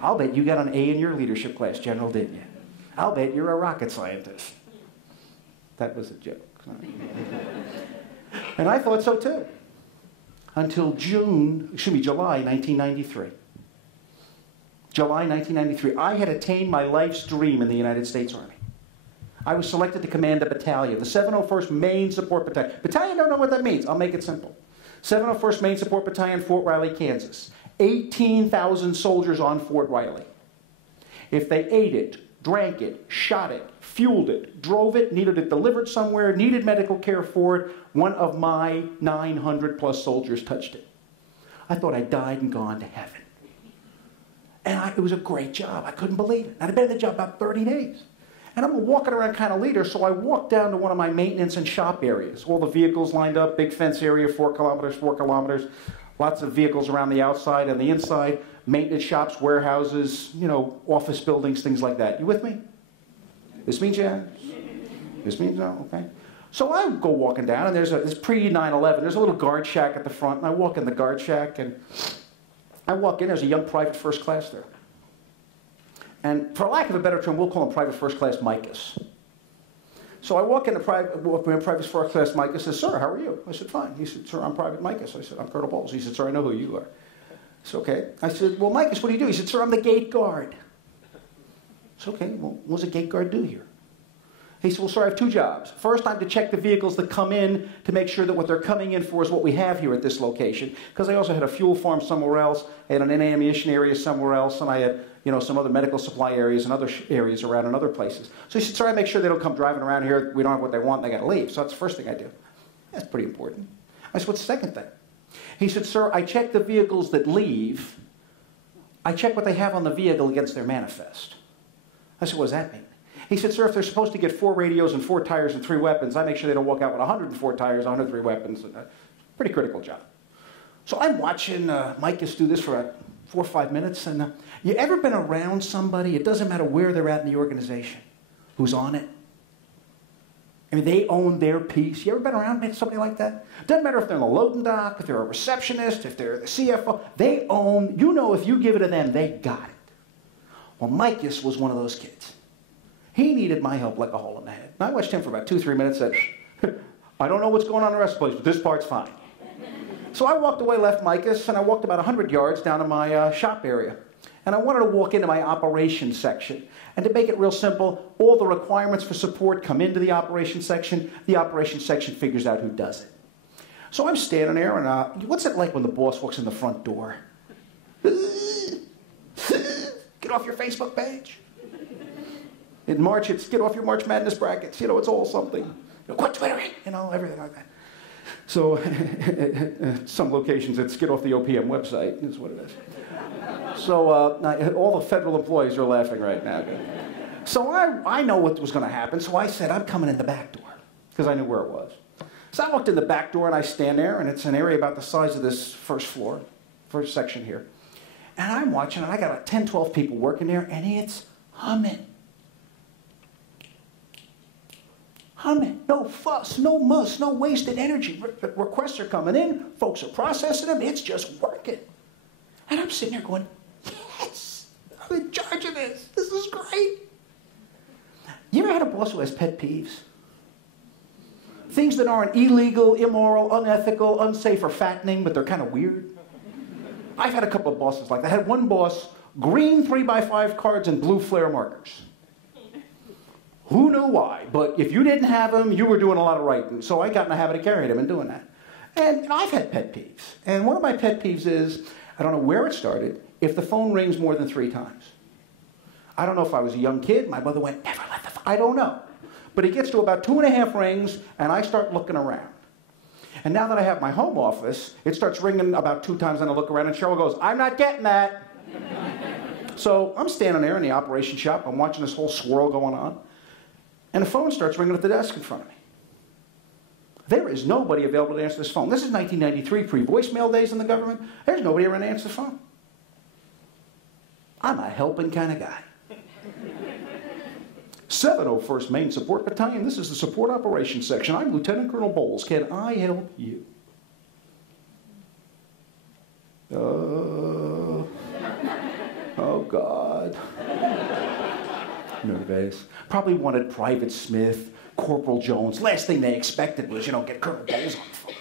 I'll bet you got an A in your leadership class, General, didn't you? I'll bet you're a rocket scientist. That was a joke. And I thought so too. Until July 1993. July 1993, I had attained my life's dream in the United States Army. I was selected to command a battalion, the 701st Maine Support Battalion. Battalion, don't know what that means. I'll make it simple. 701st Maine Support Battalion, Fort Riley, Kansas. 18,000 soldiers on Fort Riley. If they ate it, drank it, shot it, fueled it, drove it, needed it delivered somewhere, needed medical care for it, one of my 900 plus soldiers touched it. I thought I died and gone to heaven. And it was a great job. I couldn't believe it. I'd been in the job about 30 days. And I'm a walking around kind of leader, so I walked down to one of my maintenance and shop areas. All the vehicles lined up, big fence area, 4 kilometers, 4 kilometers. Lots of vehicles around the outside and the inside. Maintenance shops, warehouses, office buildings, things like that. You with me? This means yes? This means no? Okay. So I go walking down, and it's pre-9/11. There's a little guard shack at the front, and I walk in the guard shack, and I walk in. There's a young private first class there. And for lack of a better term, we'll call him Private First Class Micus. So I walk in Private First Class Micus says, "Sir, how are you?" I said, "Fine." He said, "Sir, I'm Private Micus." I said, "I'm Colonel Boles." He said, "Sir, I know who you are." I said, "Okay." I said, "Well, Micus, what do you do?" He said, "Sir, I'm the gate guard." I said, "Okay, well, what does a gate guard do here?" He said, "Well, sir, I have 2 jobs. First, I'm to check the vehicles that come in to make sure that what they're coming in for is what we have here at this location. Because I also had a fuel farm somewhere else, I had an ammunition area somewhere else, and I had some other medical supply areas and other areas around in other places. So he said, "Sir, I make sure they don't come driving around here. We don't have what they want, and they got to leave." So that's the first thing I do. That's pretty important. I said, "What's the second thing?" He said, "Sir, I check the vehicles that leave. I check what they have on the vehicle against their manifest." I said, "What does that mean?" He said, sir, if they're supposed to get 4 radios and 4 tires and 3 weapons, I make sure they don't walk out with 104 tires, 103 weapons. Pretty critical job. So I'm watching Mike just do this for 4 or 5 minutes. And you ever been around somebody, it doesn't matter where they're at in the organization, who's on it? I mean, they own their piece. You ever been around somebody like that? Doesn't matter if they're in the loading dock, if they're a receptionist, if they're the CFO. They own, you know, if you give it to them, they got it. Well, Micus was one of those kids. He needed my help like a hole in the head. And I watched him for about 2-3 minutes and said, I don't know what's going on in the rest of the place, but this part's fine. So I walked away, left Micus, and I walked about 100 yards down to my shop area. And I wanted to walk into my operations section. And to make it real simple, all the requirements for support come into the operations section. The operations section figures out who does it. So I'm standing there, and what's it like when the boss walks in the front door? Get off your Facebook page. In March, it's get off your March Madness brackets. You know, it's all something. You know, quit Twittering, you know, everything like that. So some locations, it's get off the OPM website, is what it is. So all the federal employees are laughing right now. So I know what was going to happen, so I said, I'm coming in the back door, because I knew where it was. So I walked in the back door, and I stand there, and it's an area about the size of this first floor, first section here. And I'm watching, and I got like 10, 12 people working there, and it's humming. Humming. No fuss, no muss, no wasted energy. Requests are coming in, folks are processing them, it's just working. And I'm sitting there going, yes, I'm in charge of this. This is great. You ever had a boss who has pet peeves? Things that aren't illegal, immoral, unethical, unsafe, or fattening, but they're kind of weird. I've had a couple of bosses like that. I had one boss, green 3x5 cards and blue flare markers. Who knew why? But if you didn't have them, you were doing a lot of writing. So I got in the habit of carrying them and doing that. And I've had pet peeves. And one of my pet peeves is, I don't know where it started, if the phone rings more than 3 times. I don't know if I was a young kid. My mother went, never let the phone. I don't know. But it gets to about 2.5 rings, and I start looking around. And now that I have my home office, it starts ringing about 2 times, and I look around, and Cheryl goes, I'm not getting that. So I'm standing there in the operation shop. I'm watching this whole swirl going on. And the phone starts ringing at the desk in front of me. There is nobody available to answer this phone. This is 1993, pre-voicemail days in the government. There's nobody around to answer the phone. I'm a helping kind of guy. 701st Maine Support Battalion. This is the Support Operations Section. I'm Lieutenant Colonel Boles. Can I help you? Oh, God. Nervous. Probably wanted Private Smith, Corporal Jones. Last thing they expected was, get Colonel Boles on the phone.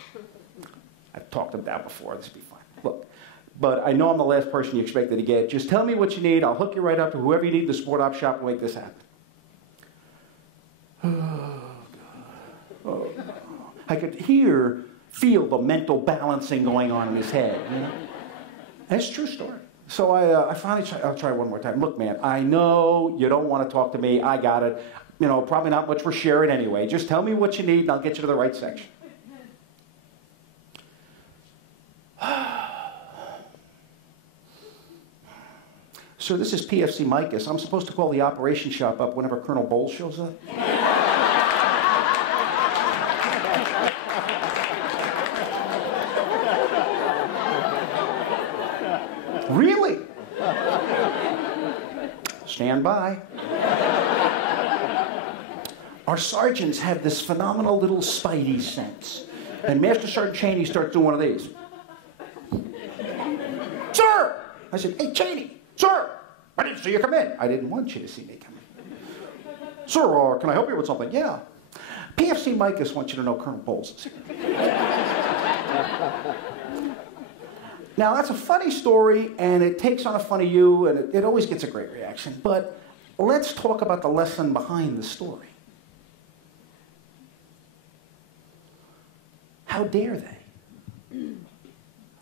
I've talked them down before. This will be fine. Look, but I know I'm the last person you expected to get. Just tell me what you need. I'll hook you right up to whoever you need in the Sport Op shop to make this happen. Oh, God. Oh. I could feel the mental balancing going on in his head. And it's a true story. So I finally I'll try one more time. Look, man, I know you don't want to talk to me. I got it. Probably not much we're sharing anyway. Just tell me what you need, and I'll get you to the right section. Sir, this is PFC Micus. I'm supposed to call the operation shop up whenever Colonel Boles shows up? Really? Stand by. Our sergeants have this phenomenal little spidey sense. And Master Sergeant Cheney starts doing one of these. Sir! I said, hey, Cheney, sir! I didn't see you come in. I didn't want you to see me come in. Sir, can I help you with something? Yeah. PFC Micus wants you to know Colonel Boles. Now, that's a funny story, and it takes on a funny you, and it always gets a great reaction. But let's talk about the lesson behind the story. How dare they?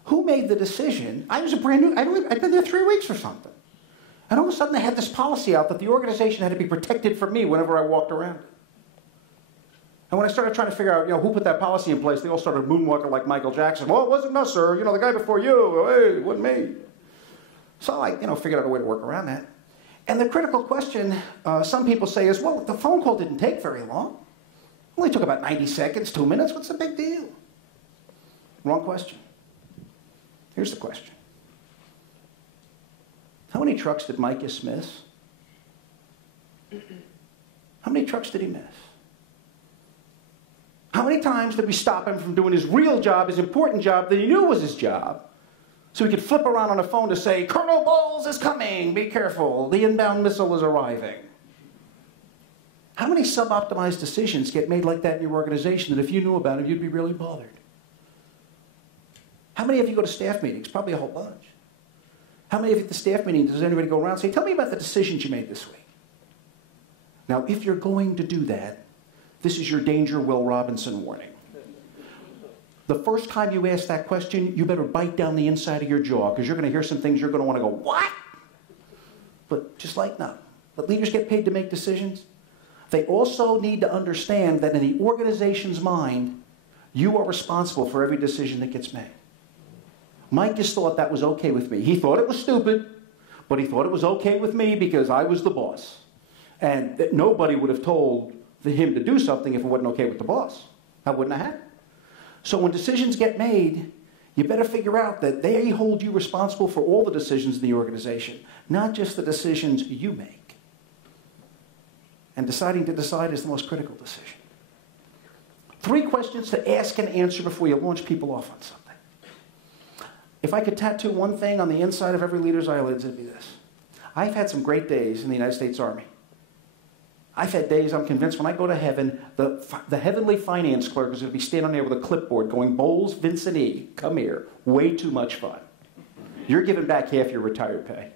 Who made the decision? I was a brand new, I'd been there 3 weeks or something. And all of a sudden they had this policy out that the organization had to be protected from me whenever I walked around. And when I started trying to figure out, who put that policy in place, they all started moonwalking like Michael Jackson. Well, it wasn't us, sir. The guy before you. Hey, it wasn't me. So I, figured out a way to work around that. And the critical question, some people say is, well, the phone call didn't take very long. It only took about 90 seconds, 2 minutes. What's the big deal? Wrong question. Here's the question. How many trucks did Mike just miss? How many trucks did he miss? How many times did we stop him from doing his real job, his important job that he knew was his job, so he could flip around on the phone to say, Colonel Boles is coming, be careful, the inbound missile is arriving. How many sub-optimized decisions get made like that in your organization that if you knew about it, you'd be really bothered? How many of you go to staff meetings? Probably a whole bunch. How many of you at the staff meeting does anybody go around and say, tell me about the decisions you made this week? Now, if you're going to do that, this is your danger Will Robinson warning. The first time you ask that question, you better bite down the inside of your jaw, because you're going to hear some things you're going to want to go, what? But just like now, but leaders get paid to make decisions. They also need to understand that in the organization's mind, you are responsible for every decision that gets made. Mike just thought that was okay with me. He thought it was stupid, but he thought it was okay with me because I was the boss. And that nobody would have told him to do something if it wasn't okay with the boss. That wouldn't have happened. So when decisions get made, you better figure out that they hold you responsible for all the decisions in the organization, not just the decisions you make. And deciding to decide is the most critical decision. 3 questions to ask and answer before you launch people off on something. If I could tattoo one thing on the inside of every leader's eyelids, it'd be this. I've had some great days in the United States Army. I've had days I'm convinced when I go to heaven, the heavenly finance clerk is going to be standing there with a clipboard going, Boles, Vincent E., come here. Way too much fun. You're giving back half your retired pay.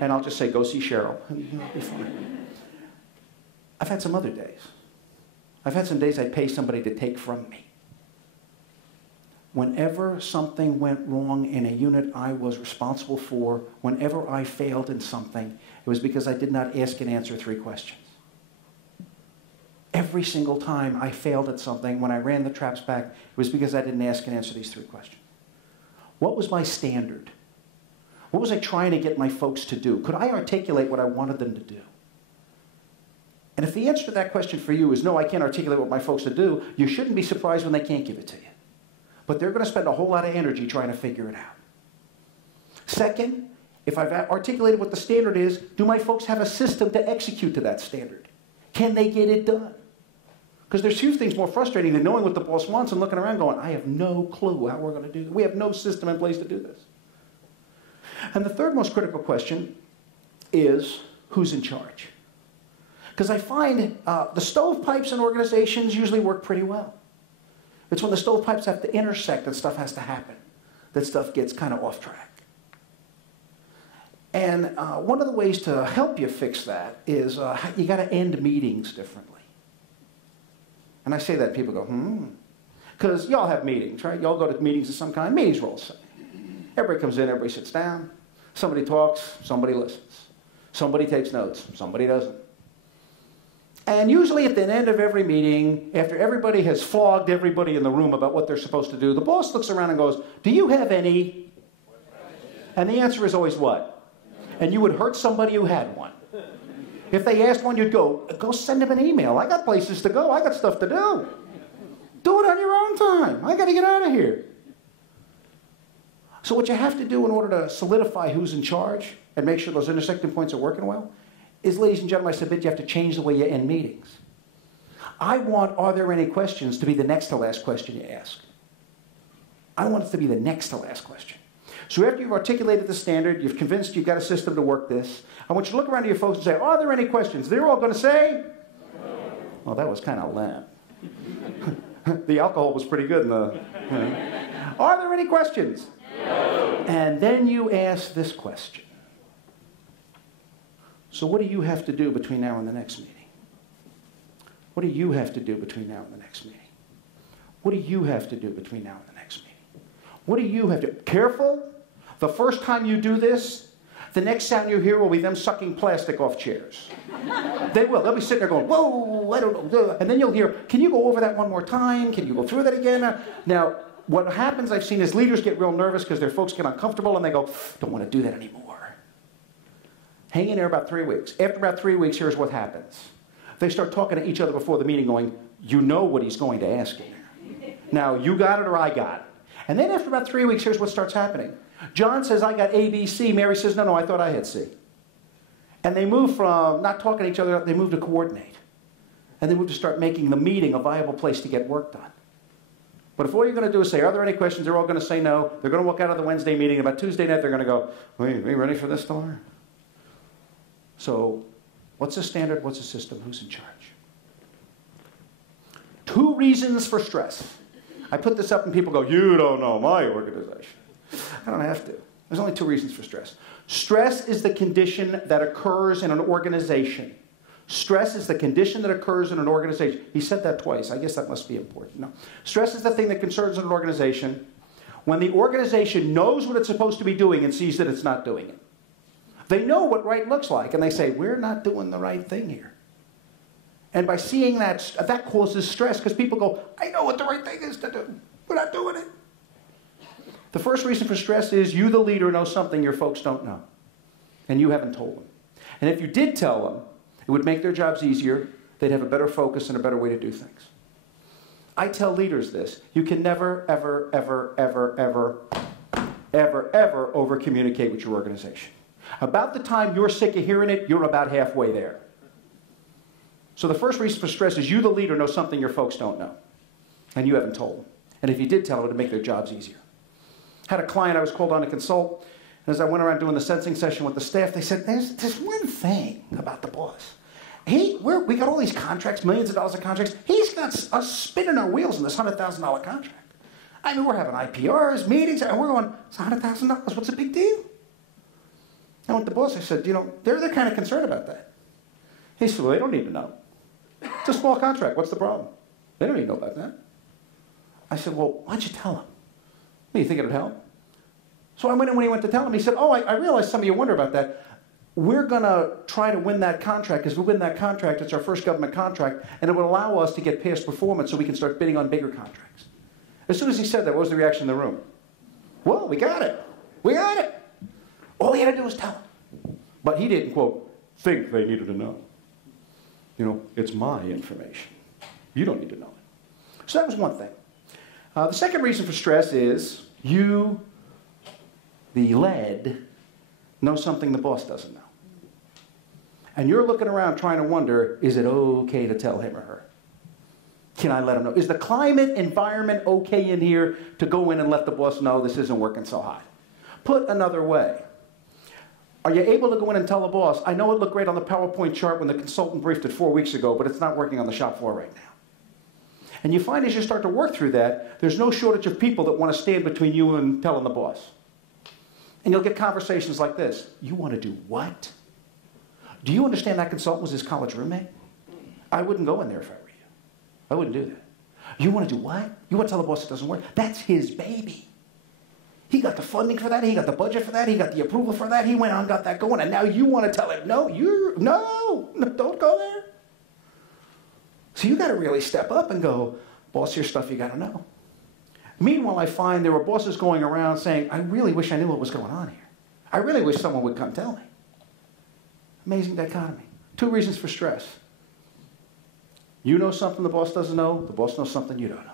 And I'll just say, go see Cheryl. And it'll be fine. I've had some other days. I've had some days I pay somebody to take from me. Whenever something went wrong in a unit I was responsible for, whenever I failed in something, it was because I did not ask and answer 3 questions. Every single time I failed at something, when I ran the traps back, it was because I didn't ask and answer these 3 questions. What was my standard? What was I trying to get my folks to do? Could I articulate what I wanted them to do? And if the answer to that question for you is no, I can't articulate what my folks to do, you shouldn't be surprised when they can't give it to you. But they're going to spend a whole lot of energy trying to figure it out. Second, if I've articulated what the standard is, do my folks have a system to execute to that standard? Can they get it done? Because there's few things more frustrating than knowing what the boss wants and looking around going, I have no clue how we're going to do this. We have no system in place to do this. And the third most critical question is, who's in charge? Because I find the stovepipes in organizations usually work pretty well. It's when the stovepipes have to intersect that stuff has to happen, that stuff gets kind of off track. And one of the ways to help you fix that is you got to end meetings differently. And I say that, people go, Because y'all have meetings, right? Y'all go to meetings of some kind. Meetings are all the same. Everybody comes in, everybody sits down. Somebody talks, somebody listens. Somebody takes notes, somebody doesn't. And usually at the end of every meeting, after everybody has flogged everybody in the room about what they're supposed to do, the boss looks around and goes, do you have any? And the answer is always what? And you would hurt somebody who had one. If they asked one, you'd go send them an email. I got places to go. I got stuff to do. Do it on your own time. I got to get out of here. So what you have to do in order to solidify who's in charge and make sure those intersecting points are working well is, ladies and gentlemen, I submit you have to change the way you end meetings. I want, are there any questions, to be the next to last question you ask. I want it to be the next to last question. So after you've articulated the standard, you've convinced you've got a system to work this, I want you to look around to your folks and say, are there any questions? They're all going to say, no. Well, that was kind of lame. The alcohol was pretty good. Are there any questions? No. And then you ask this question. So what do you have to do between now and the next meeting? What do you have to do between now and the next meeting? What do you have to do between now and the next meeting? What do you have to... Careful. The first time you do this, the next sound you hear will be them sucking plastic off chairs. They will. They'll be sitting there going, whoa, I don't know. And then you'll hear, can you go over that one more time? Can you go through that again? Now, what happens I've seen is leaders get real nervous because their folks get uncomfortable and they go, don't want to do that anymore. Hang in there about 3 weeks. After about 3 weeks, here's what happens. They start talking to each other before the meeting going, you know what he's going to ask you. Now, you got it or I got it. And then after about 3 weeks, here's what starts happening. John says, I got A, B, C. Mary says, no, I thought I had C. And they move from not talking to each other, they move to coordinate. And they move to start making the meeting a viable place to get work done. But if all you're going to do is say, are there any questions? They're all going to say no. They're going to walk out of the Wednesday meeting. About Tuesday night, they're going to go, are you ready for this tomorrow? So, what's the standard? What's the system? Who's in charge? 2 reasons for stress. I put this up and people go, you don't know my organization. I don't have to. There's only 2 reasons for stress. Stress is the condition that occurs in an organization. Stress is the condition that occurs in an organization. He said that twice. I guess that must be important. No. Stress is the thing that concerns an organization when the organization knows what it's supposed to be doing and sees that it's not doing it. They know what right looks like, and they say, we're not doing the right thing here. And by seeing that, that causes stress, because people go, I know what the right thing is to do. We're not doing it. The first reason for stress is you, the leader, know something your folks don't know, and you haven't told them. And if you did tell them, it would make their jobs easier. They'd have a better focus and a better way to do things. I tell leaders this. You can never, ever, ever, ever, ever, ever, ever over-communicate with your organization. About the time you're sick of hearing it, you're about halfway there. So the first reason for stress is you, the leader, know something your folks don't know, and you haven't told them. And if you did tell them, it would make their jobs easier. Had a client I was called on to consult, and as I went around doing the sensing session with the staff, they said, there's one thing about the boss. We got all these contracts, millions of dollars of contracts. He's got us spinning our wheels in this $100,000 contract. I mean, we're having IPRs, meetings, and we're going, it's $100,000. What's the big deal? I went to the boss. I said, they're kind of concerned about that. He said, well, they don't need to know. It's a small contract. What's the problem? They don't need to know about that. I said, well, why'd you tell them? What, you think it would help? So I went in when he went to tell him. He said, oh, I realize some of you wonder about that. We're going to try to win that contract, because if we win that contract, it's our first government contract, and it would allow us to get past performance so we can start bidding on bigger contracts. As soon as he said that, what was the reaction in the room? Well, we got it. We got it. All he had to do was tell them. But he didn't, quote, think they needed to know. It's my information. You don't need to know it. So that was one thing. The second reason for stress is you, the lead, know something the boss doesn't know. And you're looking around trying to wonder, is it okay to tell him or her? Can I let him know? Is the climate, environment okay in here to go in and let the boss know this isn't working so hot? Put another way, are you able to go in and tell the boss, I know it looked great on the PowerPoint chart when the consultant briefed it 4 weeks ago, but it's not working on the shop floor right now. And you find as you start to work through that, there's no shortage of people that want to stand between you and telling the boss. And you'll get conversations like this. You want to do what? Do you understand that consultant was his college roommate? I wouldn't go in there if I were you. I wouldn't do that. You want to do what? You want to tell the boss it doesn't work? That's his baby. He got the funding for that. He got the budget for that. He got the approval for that. He went on and got that going. And now you want to tell him, no, don't go there. So you got to really step up and go, boss, here's stuff you got to know. Meanwhile, I find there were bosses going around saying, I really wish I knew what was going on here. I really wish someone would come tell me. Amazing dichotomy. 2 reasons for stress. You know something the boss doesn't know. The boss knows something you don't know.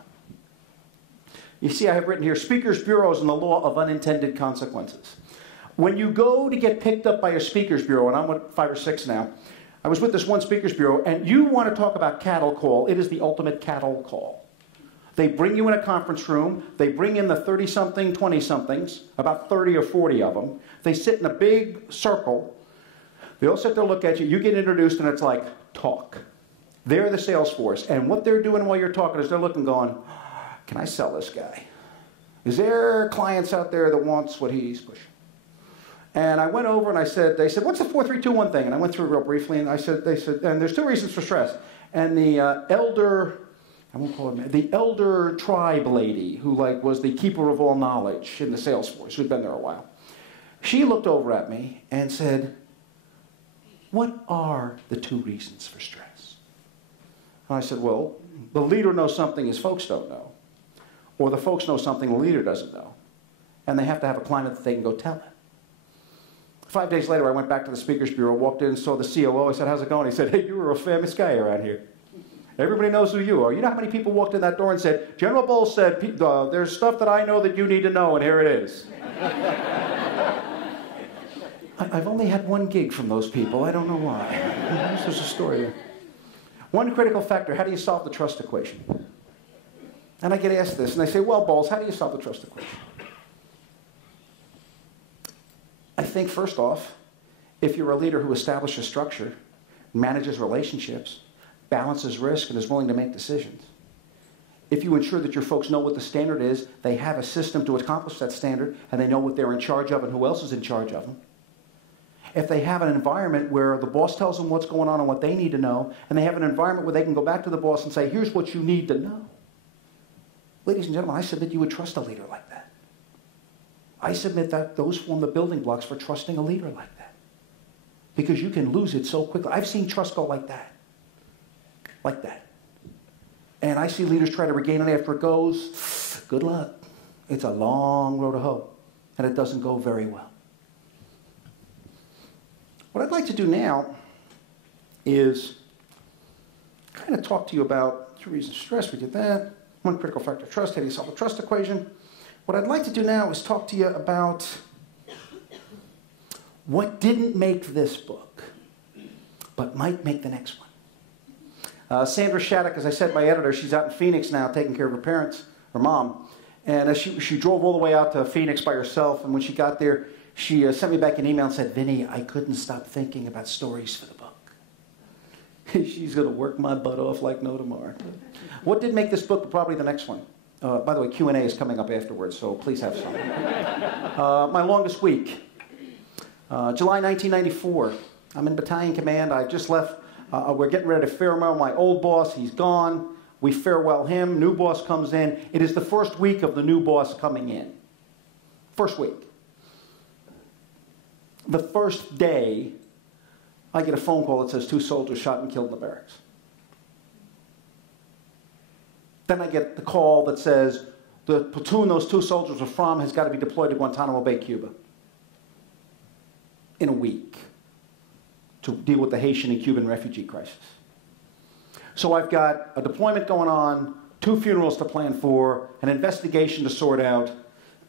You see, I have written here, speakers' bureaus and the law of unintended consequences. When you go to get picked up by a speakers bureau, and I'm with 5 or 6 now, I was with this one speakers bureau, and you want to talk about cattle call. It is the ultimate cattle call. They bring you in a conference room. They bring in the 30-something, 20-somethings, about 30 or 40 of them. They sit in a big circle. They all sit there, look at you. You get introduced, and it's like, talk. They're the sales force. And what they're doing while you're talking is they're looking, going, can I sell this guy? Is there clients out there that wants what he's pushing? And I went over and I said, they said, what's the 4, 3, 2, 1 thing? And I went through it real briefly, and they said, and there's 2 reasons for stress. And the the elder tribe lady, who was the keeper of all knowledge in the sales force, who'd been there a while, she looked over at me and said, what are the 2 reasons for stress? And I said, well, the leader knows something his folks don't know. Or the folks know something the leader doesn't know. And they have to have a climate that they can go tell it. 5 days later, I went back to the Speakers Bureau, walked in and saw the COO. I said, how's it going? He said, hey, you were a famous guy around here. Everybody knows who you are. You know how many people walked in that door and said, General Boles said, there's stuff that I know that you need to know, and here it is. I've only had one gig from those people. I don't know why. There's a story there. One critical factor, how do you solve the trust equation? And I get asked this, and they say, well, Boles, how do you solve the trust equation? I think, first off, if you're a leader who establishes structure, manages relationships, balances risk, and is willing to make decisions, if you ensure that your folks know what the standard is, they have a system to accomplish that standard, and they know what they're in charge of and who else is in charge of them, if they have an environment where the boss tells them what's going on and what they need to know, and they have an environment where they can go back to the boss and say, here's what you need to know. Ladies and gentlemen, I submit you would trust a leader like that. I submit that those form the building blocks for trusting a leader like that. Because you can lose it so quickly. I've seen trust go like that. Like that. And I see leaders try to regain it after it goes. Good luck. It's a long road to hoe. And it doesn't go very well. What I'd like to do now is kind of talk to you about 3 reasons for stress. We did that. 1 critical factor of trust. How do you solve the trust equation? What I'd like to do now is talk to you about what didn't make this book, but might make the next one. Sandra Shattuck, as I said, my editor, she's out in Phoenix now taking care of her parents, her mom. And she drove all the way out to Phoenix by herself. And when she got there, she sent me back an email and said, Vinny, I couldn't stop thinking about stories for the book. She's going to work my butt off like no tomorrow. What did make this book, but probably the next one? By the way, Q&A is coming up afterwards, so please have some. My longest week. July 1994. I'm in battalion command. I just left. We're getting ready to farewell my old boss. He's gone. We farewell him. New boss comes in. It is the first week of the new boss coming in. First week. The first day, I get a phone call that says 2 soldiers shot and killed in the barracks. Then I get the call that says the platoon those 2 soldiers are from has got to be deployed to Guantanamo Bay, Cuba, in a week to deal with the Haitian and Cuban refugee crisis. So I've got a deployment going on, 2 funerals to plan for, an investigation to sort out,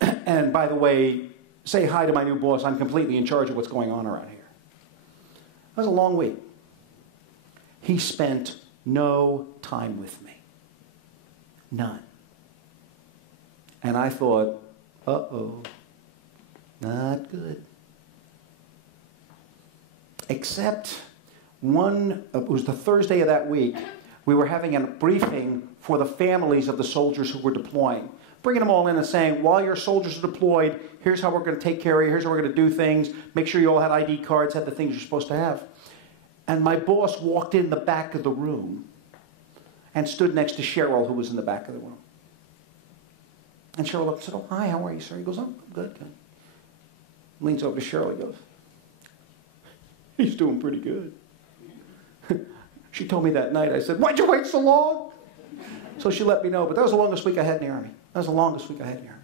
and by the way, say hi to my new boss. I'm completely in charge of what's going on around here. That was a long week. He spent no time with me. None. And I thought, uh-oh, not good. Except it was the Thursday of that week, we were having a briefing for the families of the soldiers who were deploying. Bringing them all in and saying, while your soldiers are deployed, here's how we're going to take care of you, here's how we're going to do things, make sure you all had ID cards, had the things you're supposed to have. And my boss walked in the back of the room and stood next to Cheryl, who was in the back of the room. And Cheryl looked and said, oh, hi, how are you, sir? He goes, oh, I'm good, good. Leans over to Cheryl, he goes, he's doing pretty good. She told me that night, I said, why'd you wait so long? So she let me know, but that was the longest week I had in the Army. That was the longest week I had in the Army.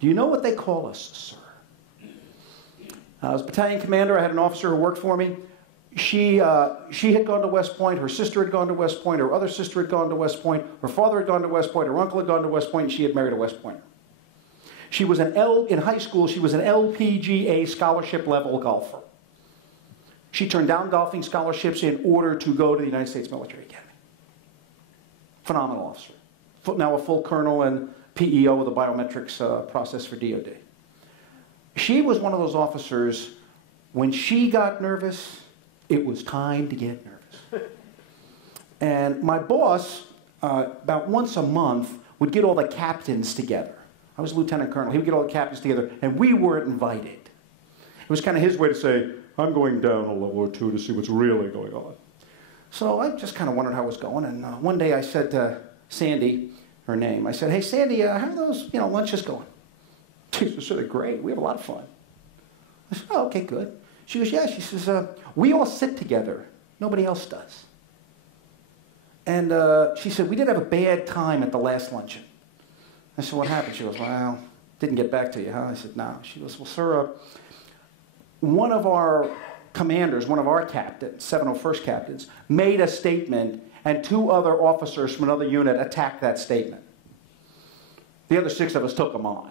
Do you know what they call us, sir? I was battalion commander. I had an officer who worked for me. She had gone to West Point. Her sister had gone to West Point. Her other sister had gone to West Point. Her father had gone to West Point. Her uncle had gone to West Point, and she had married a West Pointer. She was in high school, she was an LPGA scholarship-level golfer. She turned down golfing scholarships in order to go to the United States Military Academy. Phenomenal officer. Now a full colonel and PEO of the biometrics process for DOD. She was one of those officers, when she got nervous, it was time to get nervous. And my boss, about once a month, would get all the captains together. I was lieutenant colonel. He would get all the captains together, and we weren't invited. It was kind of his way to say, I'm going down a level or 2 to see what's really going on. So I just kind of wondered how it was going, and one day I said to Sandy, her name, I said, hey, Sandy, how are those lunches going? She said, they're great. We have a lot of fun. I said, oh, okay, good. She goes, yeah. She says, we all sit together. Nobody else does. And she said, we did have a bad time at the last luncheon. I said, what happened? She goes, well, Didn't get back to you, huh? I said, no. She goes, well, sir, one of our commanders, one of our captains, 701st captains, made a statement, and 2 other officers from another unit attacked that statement. The other 6 of us took them on.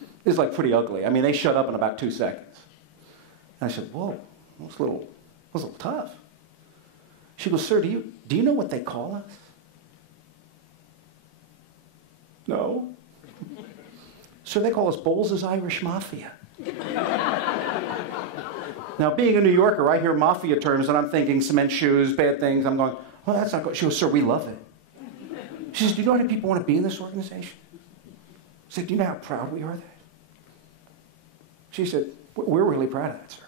It was like pretty ugly. I mean, they shut up in about 2 seconds. And I said, whoa, that was a little tough. She goes, sir, do you know what they call us? No. Sir, they call us Boles' Irish Mafia. Now, being a New Yorker, I hear mafia terms and I'm thinking cement shoes, bad things. I'm going, well, that's not good. She goes, sir, we love it. She says, do you know how many people want to be in this organization? I said, do you know how proud we are of that? She said, we're really proud of that, sir.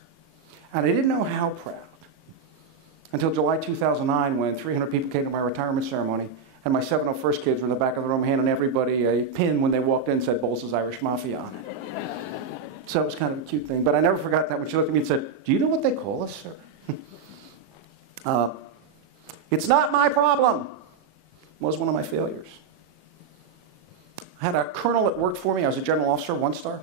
And I didn't know how proud until July 2009 when 300 people came to my retirement ceremony and my 701st kids were in the back of the room handing everybody a pin when they walked in and said Boles' Irish Mafia on it. So it was kind of a cute thing. But I never forgot that when she looked at me and said, do you know what they call us, sir? It's not my problem. Was one of my failures. I had a colonel that worked for me. I was a general officer, 1-star.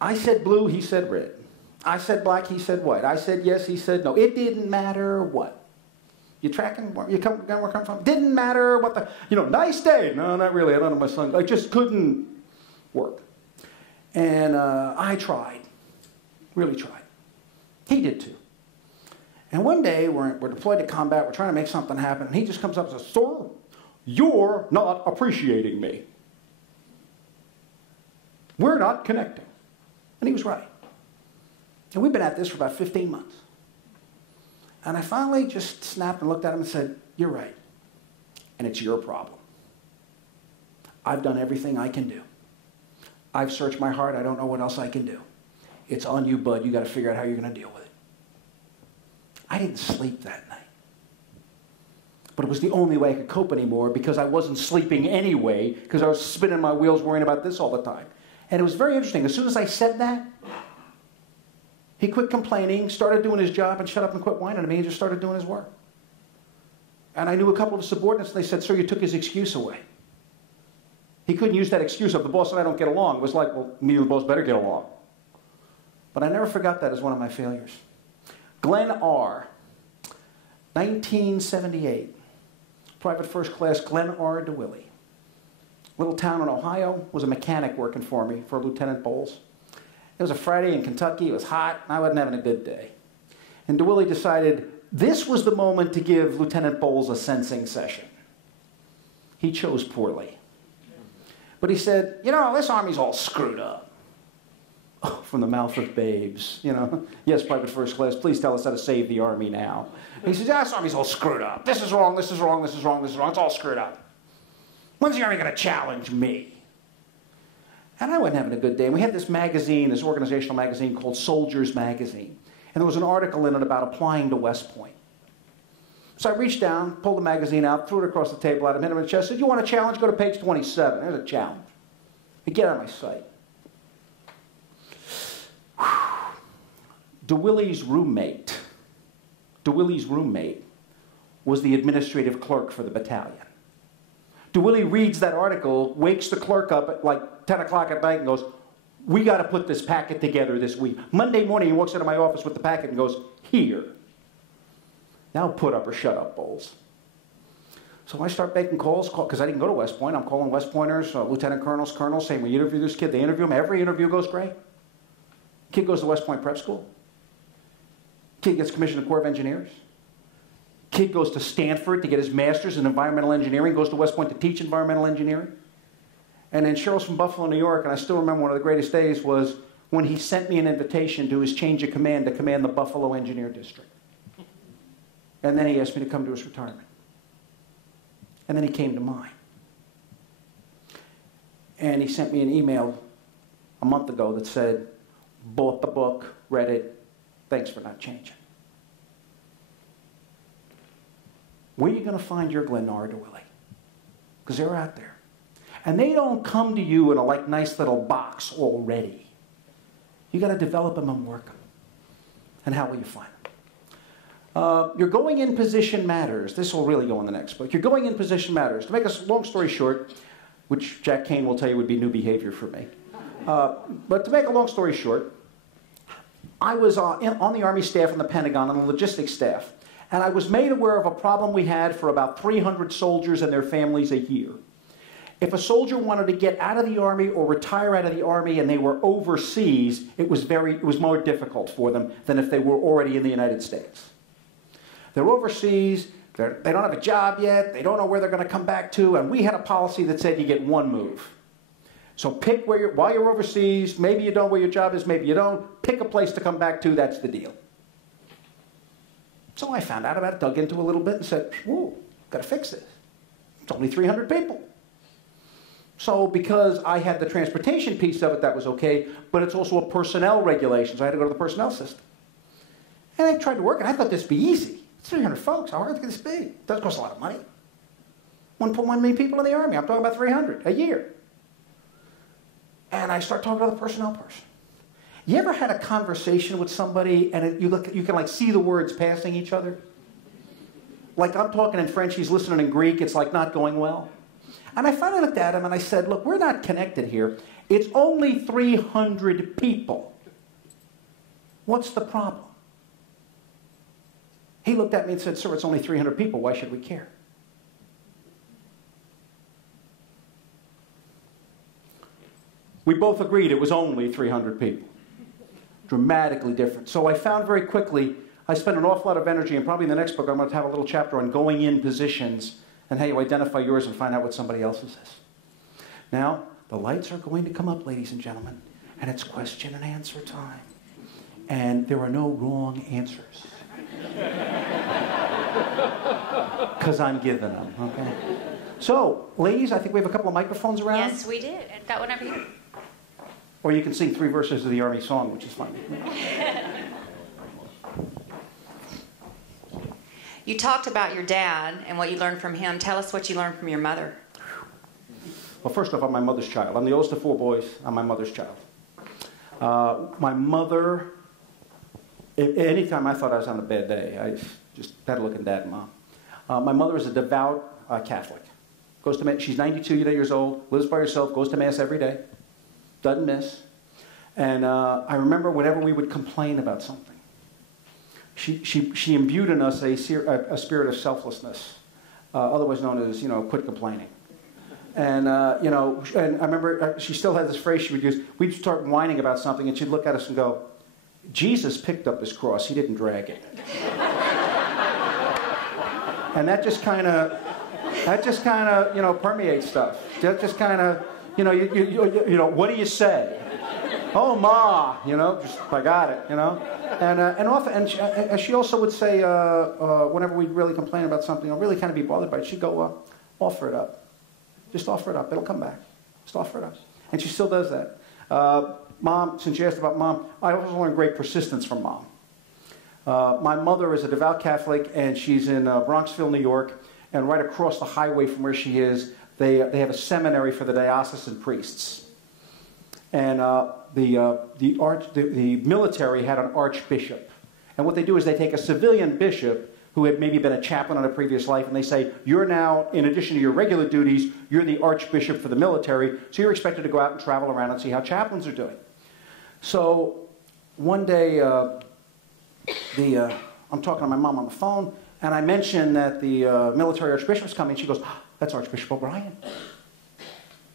I said blue, he said red. I said black, he said white. I said yes, he said no. It didn't matter what. You tracking? Where you come from? Didn't matter what the, nice day. No, not really. I don't know my son. I just couldn't work. And I tried. Really tried. He did too. And one day, we're deployed to combat. We're trying to make something happen. And he just comes up and says, sir, you're not appreciating me. We're not connecting. And he was right. And we've been at this for about 15 months. And I finally just snapped and looked at him and said, you're right. And it's your problem. I've done everything I can do. I've searched my heart. I don't know what else I can do. It's on you, bud. You got to figure out how you're going to deal with it. I didn't sleep that night. But it was the only way I could cope anymore because I wasn't sleeping anyway because I was spinning my wheels worrying about this all the time. And it was very interesting. As soon as I said that, he quit complaining, started doing his job, and shut up and quit whining at me and just started doing his work. And I knew a couple of subordinates, and they said, sir, you took his excuse away. He couldn't use that excuse of the boss and I don't get along. It was like, well, me and the boss better get along. But I never forgot that as one of my failures. Glenn R., 1978, private first class, Glenn R. DeWilly. Little town in Ohio, was a mechanic working for me, for Lieutenant Boles. It was a Friday in Kentucky, it was hot, and I wasn't having a good day. And DeWilly decided this was the moment to give Lieutenant Boles a sensing session. He chose poorly. But he said, this army's all screwed up. Oh, from the mouth of babes, Yes, private first class, please tell us how to save the army now. And he says, this army's all screwed up. This is wrong, this is wrong, this is wrong, this is wrong. It's all screwed up. When's the army going to challenge me? And I wasn't having a good day. And we had this magazine, this organizational magazine called Soldiers Magazine. And there was an article in it about applying to West Point. So I reached down, pulled the magazine out, threw it across the table at him, hit him in the chest, said, you want a challenge? Go to page 27. There's a challenge. And get out of my sight. DeWilly's roommate was the administrative clerk for the battalion. DeWilly reads that article, wakes the clerk up at like 10 o'clock at night and goes, we got to put this packet together this week. Monday morning, he walks into my office with the packet and goes, here. Now put up or shut up, Boles. So I start making calls, because I didn't go to West Point. I'm calling West Pointers, lieutenant colonels, saying, we interview this kid. They interview him. Every interview goes great. Kid goes to West Point Prep School. Kid gets commissioned in the Corps of Engineers. Kid goes to Stanford to get his master's in environmental engineering, goes to West Point to teach environmental engineering. And then Cheryl's from Buffalo, New York, and I still remember one of the greatest days was when he sent me an invitation to his change of command to command the Buffalo Engineer District. And then he asked me to come to his retirement. And then he came to mine. And he sent me an email a month ago that said, bought the book, read it, thanks for not changing. Where are you going to find your Glenn R. DeWilly? Because they're out there. And they don't come to you in a nice little box already. You got to develop them and work them. And how will you find them? Your going in position matters. This will really go in the next book. Your going in position matters. To make a long story short, which Jack Kane will tell you would be new behavior for me. But to make a long story short, I was on the Army staff in the Pentagon, on the logistics staff, and I was made aware of a problem we had for about 300 soldiers and their families a year. If a soldier wanted to get out of the Army or retire out of the Army and they were overseas, it was more difficult for them than if they were already in the United States. They're overseas, they don't have a job yet, they don't know where they're going to come back to, and we had a policy that said you get one move. So pick while you're overseas, maybe you don't where your job is, maybe you don't, pick a place to come back to, that's the deal. So I found out about it, dug into it a little bit and said, whoa, got to fix this. It's only 300 people. So because I had the transportation piece of it, that was okay, but it's also a personnel regulation, so I had to go to the personnel system. And I tried to work, and I thought this would be easy. It's 300 folks, how hard could this be? It doesn't cost a lot of money. 1.1 million people in the Army, I'm talking about 300 a year. And I start talking to the personnel person. You ever had a conversation with somebody and you can like see the words passing each other? Like I'm talking in French, he's listening in Greek, it's like not going well. And I finally looked at him and I said, look, we're not connected here. It's only 300 people. What's the problem? He looked at me and said, sir, it's only 300 people. Why should we care? We both agreed it was only 300 people. Dramatically different. So I found very quickly, I spent an awful lot of energy, and probably in the next book I'm going to have a little chapter on going in positions and how you identify yours and find out what somebody else's is. Now, the lights are going to come up, ladies and gentlemen, and it's question and answer time. And there are no wrong answers. Because I'm giving them, okay? So, ladies, I think we have a couple of microphones around. Yes, we did. Got one over here. Or you can sing 3 verses of the Army song, which is fine. You talked about your dad and what you learned from him. Tell us what you learned from your mother. Well, first off, I'm my mother's child. I'm the oldest of 4 boys. I'm my mother's child. My mother, anytime I thought I was on a bad day, I just had to look at Dad and Mom. My mother is a devout Catholic. Goes to Mass. She's 92 years old, lives by herself, goes to Mass every day, doesn't miss. And I remember whenever we would complain about something, she imbued in us a spirit of selflessness, otherwise known as, quit complaining. And, and I remember she still had this phrase she would use. We'd start whining about something, and she'd look at us and go, Jesus picked up his cross, he didn't drag it. And that just kind of, permeates stuff. That just kind of, what do you say? Oh, Ma, just, I got it, And often, and she also would say, whenever we'd really complain about something, or really kind of be bothered by it, she'd go, offer it up. Just offer it up. It'll come back. Just offer it up. And she still does that. Mom, since you asked about Mom, I also learned great persistence from Mom. My mother is a devout Catholic, and she's in Bronxville, New York, and right across the highway from where she is, they have a seminary for the diocesan priests. And the military had an archbishop. And what they do is they take a civilian bishop who had maybe been a chaplain in a previous life, and they say, you're now, in addition to your regular duties, you're the archbishop for the military, so you're expected to go out and travel around and see how chaplains are doing. So one day, I'm talking to my mom on the phone, and I mentioned that the military archbishop's coming. She goes, that's Archbishop O'Brien.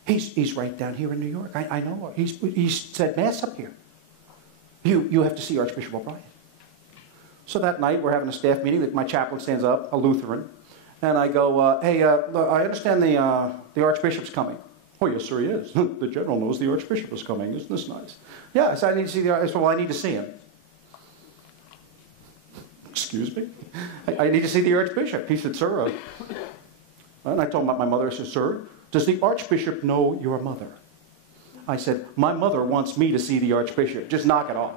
He's right down here in New York. I know. He's said Mass up here. You have to see Archbishop O'Brien. So that night, we're having a staff meeting. My chaplain stands up, a Lutheran, and I go, hey, I understand the Archbishop's coming. Oh, yes, sir, he is. The general knows the Archbishop is coming. Isn't this nice? Yeah, I said, I need to see the Archbishop. Well, I need to see him. Excuse me? I need to see the Archbishop. He said, sir. And I told him about my mother. I said, sir, does the Archbishop know your mother? I said, my mother wants me to see the Archbishop. Just knock it off.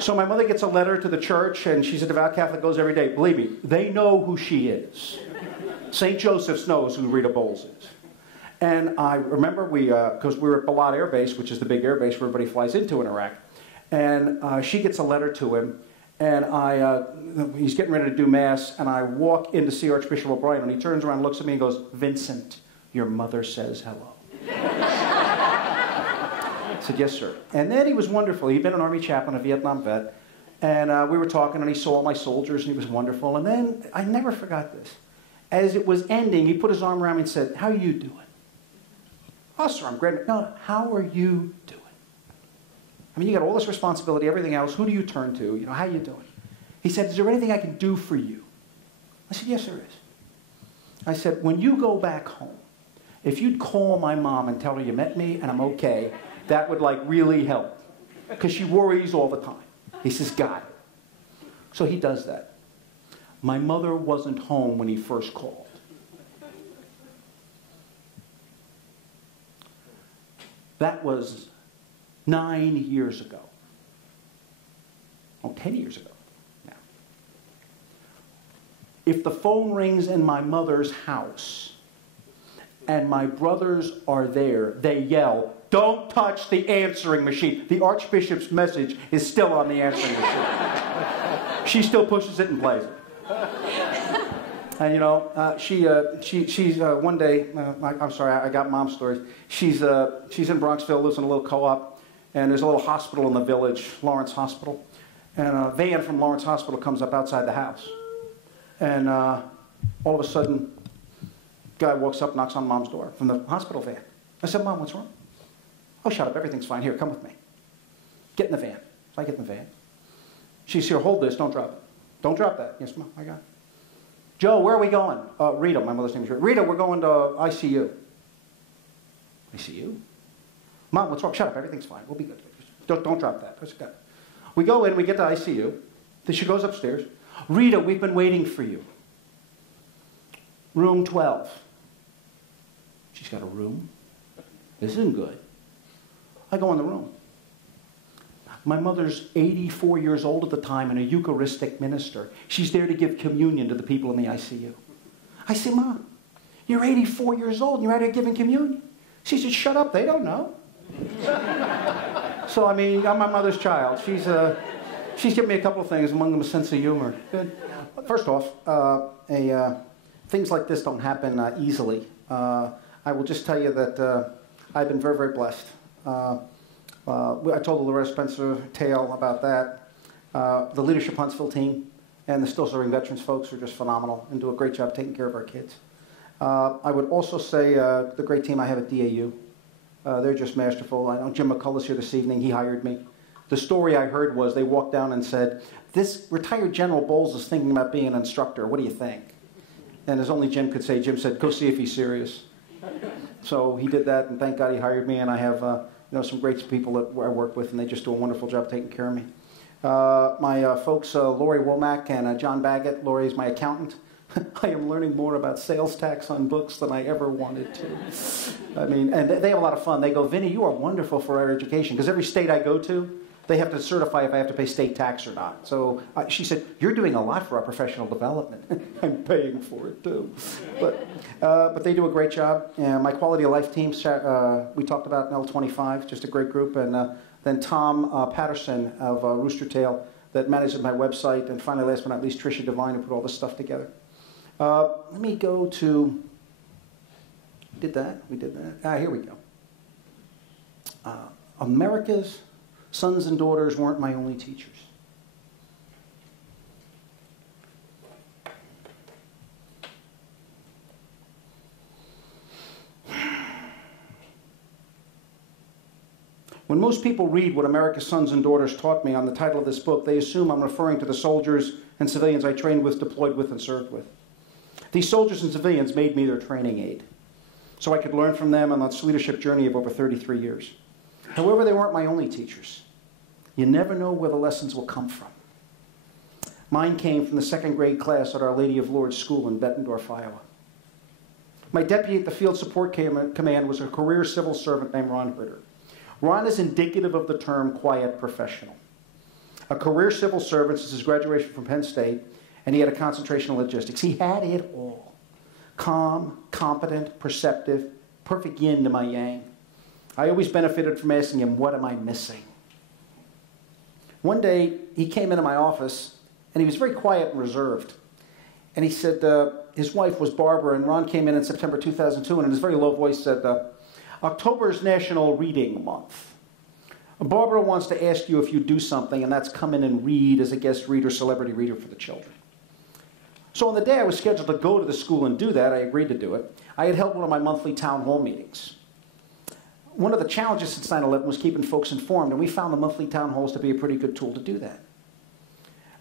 So my mother gets a letter to the church, and she's a devout Catholic, goes every day. Believe me, they know who she is. St. Joseph's knows who Rita Boles is. And I remember because we were at Balad Air Base, which is the big air base where everybody flies into in Iraq, and she gets a letter to him, And he's getting ready to do Mass, and I walk in to see Archbishop O'Brien, and he turns around and looks at me and goes, "Vincent, your mother says hello." I said, "Yes, sir." And then he was wonderful. He'd been an Army chaplain, a Vietnam vet, and we were talking, and he saw all my soldiers, and he was wonderful. And then, I never forgot this. As it was ending, he put his arm around me and said, "How are you doing?" "Oh, sir, I'm great." "No, how are you doing? I mean, you got all this responsibility, everything else. Who do you turn to? You know, how are you doing?" He said, "Is there anything I can do for you?" I said, "Yes, there is." I said, "When you go back home, if you'd call my mom and tell her you met me and I'm okay, that would like really help. Because she worries all the time." He says, "Got it." So he does that. My mother wasn't home when he first called. That was 9 years ago. Oh, 10 years ago now. If the phone rings in my mother's house and my brothers are there, they yell, "Don't touch the answering machine." The Archbishop's message is still on the answering machine. She still pushes it and plays it. And you know, she's one day, I'm sorry, I got mom's stories. She's in Bronxville, lives in a little co-op, and there's a little hospital in the village, Lawrence Hospital. And a van from Lawrence Hospital comes up outside the house. And all of a sudden, guy walks up, knocks on mom's door from the hospital van. I said, "Mom, what's wrong?" "Oh, shut up, everything's fine. Here, come with me. Get in the van." So I get in the van. She's here, "Hold this, don't drop it." "Don't drop that." "Yes, Mom, I got it." "Joe, where are we going?" "Rita," my mother's name is Rita. "Rita, we're going to ICU." "ICU? Mom, what's wrong?" "Shut up, everything's fine. We'll be good. Don't drop that." I said, "Got it." We go in, we get to ICU. Then she goes upstairs. "Rita, we've been waiting for you. Room 12. She's got a room? This isn't good. I go in the room. My mother's 84 years old at the time and a Eucharistic minister. She's there to give communion to the people in the ICU. I say, "Mom, you're 84 years old and you're out here giving communion?" She said, "Shut up, they don't know." So, I mean, I'm my mother's child. She's given me a couple of things, among them a sense of humor. Good. First off, things like this don't happen easily. I will just tell you that I've been very, very blessed. I told the Loretta Spencer tale about that. The Leadership Huntsville team and the still serving veterans folks are just phenomenal and do a great job taking care of our kids. I would also say the great team I have at DAU. They're just masterful. I know Jim McCullough's here this evening. He hired me. The story I heard was they walked down and said, "This retired General Boles is thinking about being an instructor. What do you think?" And as only Jim could say, Jim said, "Go see if he's serious." So he did that, and thank God he hired me, and I have some great people that I work with, and they just do a wonderful job taking care of me. My folks, Lori Womack and John Baggett. Lori is my accountant. I am learning more about sales tax on books than I ever wanted to. I mean, and they have a lot of fun. They go, "Vinny, you are wonderful for our education," because every state I go to, they have to certify if I have to pay state tax or not. So she said, "You're doing a lot for our professional development." I'm paying for it too. But they do a great job. And my quality of life team, we talked about in L25, just a great group. And then Tom Patterson of Rooster Tail that manages my website. And finally, last but not least, Tricia Devine, who put all this stuff together. Let me go to, we did that. Here we go. America's sons and daughters weren't my only teachers. When most people read what America's sons and daughters taught me on the title of this book, they assume I'm referring to the soldiers and civilians I trained with, deployed with, and served with. These soldiers and civilians made me their training aid, so I could learn from them on this leadership journey of over 33 years. However, they weren't my only teachers. You never know where the lessons will come from. Mine came from the second grade class at Our Lady of Lourdes School in Bettendorf, Iowa. My deputy at the Field Support Command was a career civil servant named Ron Herder. Ron is indicative of the term quiet professional. A career civil servant since his graduation from Penn State, and he had a concentration in logistics. He had it all. Calm, competent, perceptive, perfect yin to my yang. I always benefited from asking him, "What am I missing?" One day, he came into my office, and he was very quiet and reserved. And he said, his wife was Barbara, and Ron came in September 2002, and in his very low voice said, October is National Reading Month. Barbara wants to ask you if you do something, and that's come in and read as a guest reader, celebrity reader for the children. So on the day I was scheduled to go to the school and do that, I agreed to do it. I had held one of my monthly town hall meetings. One of the challenges since 9/11 was keeping folks informed, and we found the monthly town halls to be a pretty good tool to do that.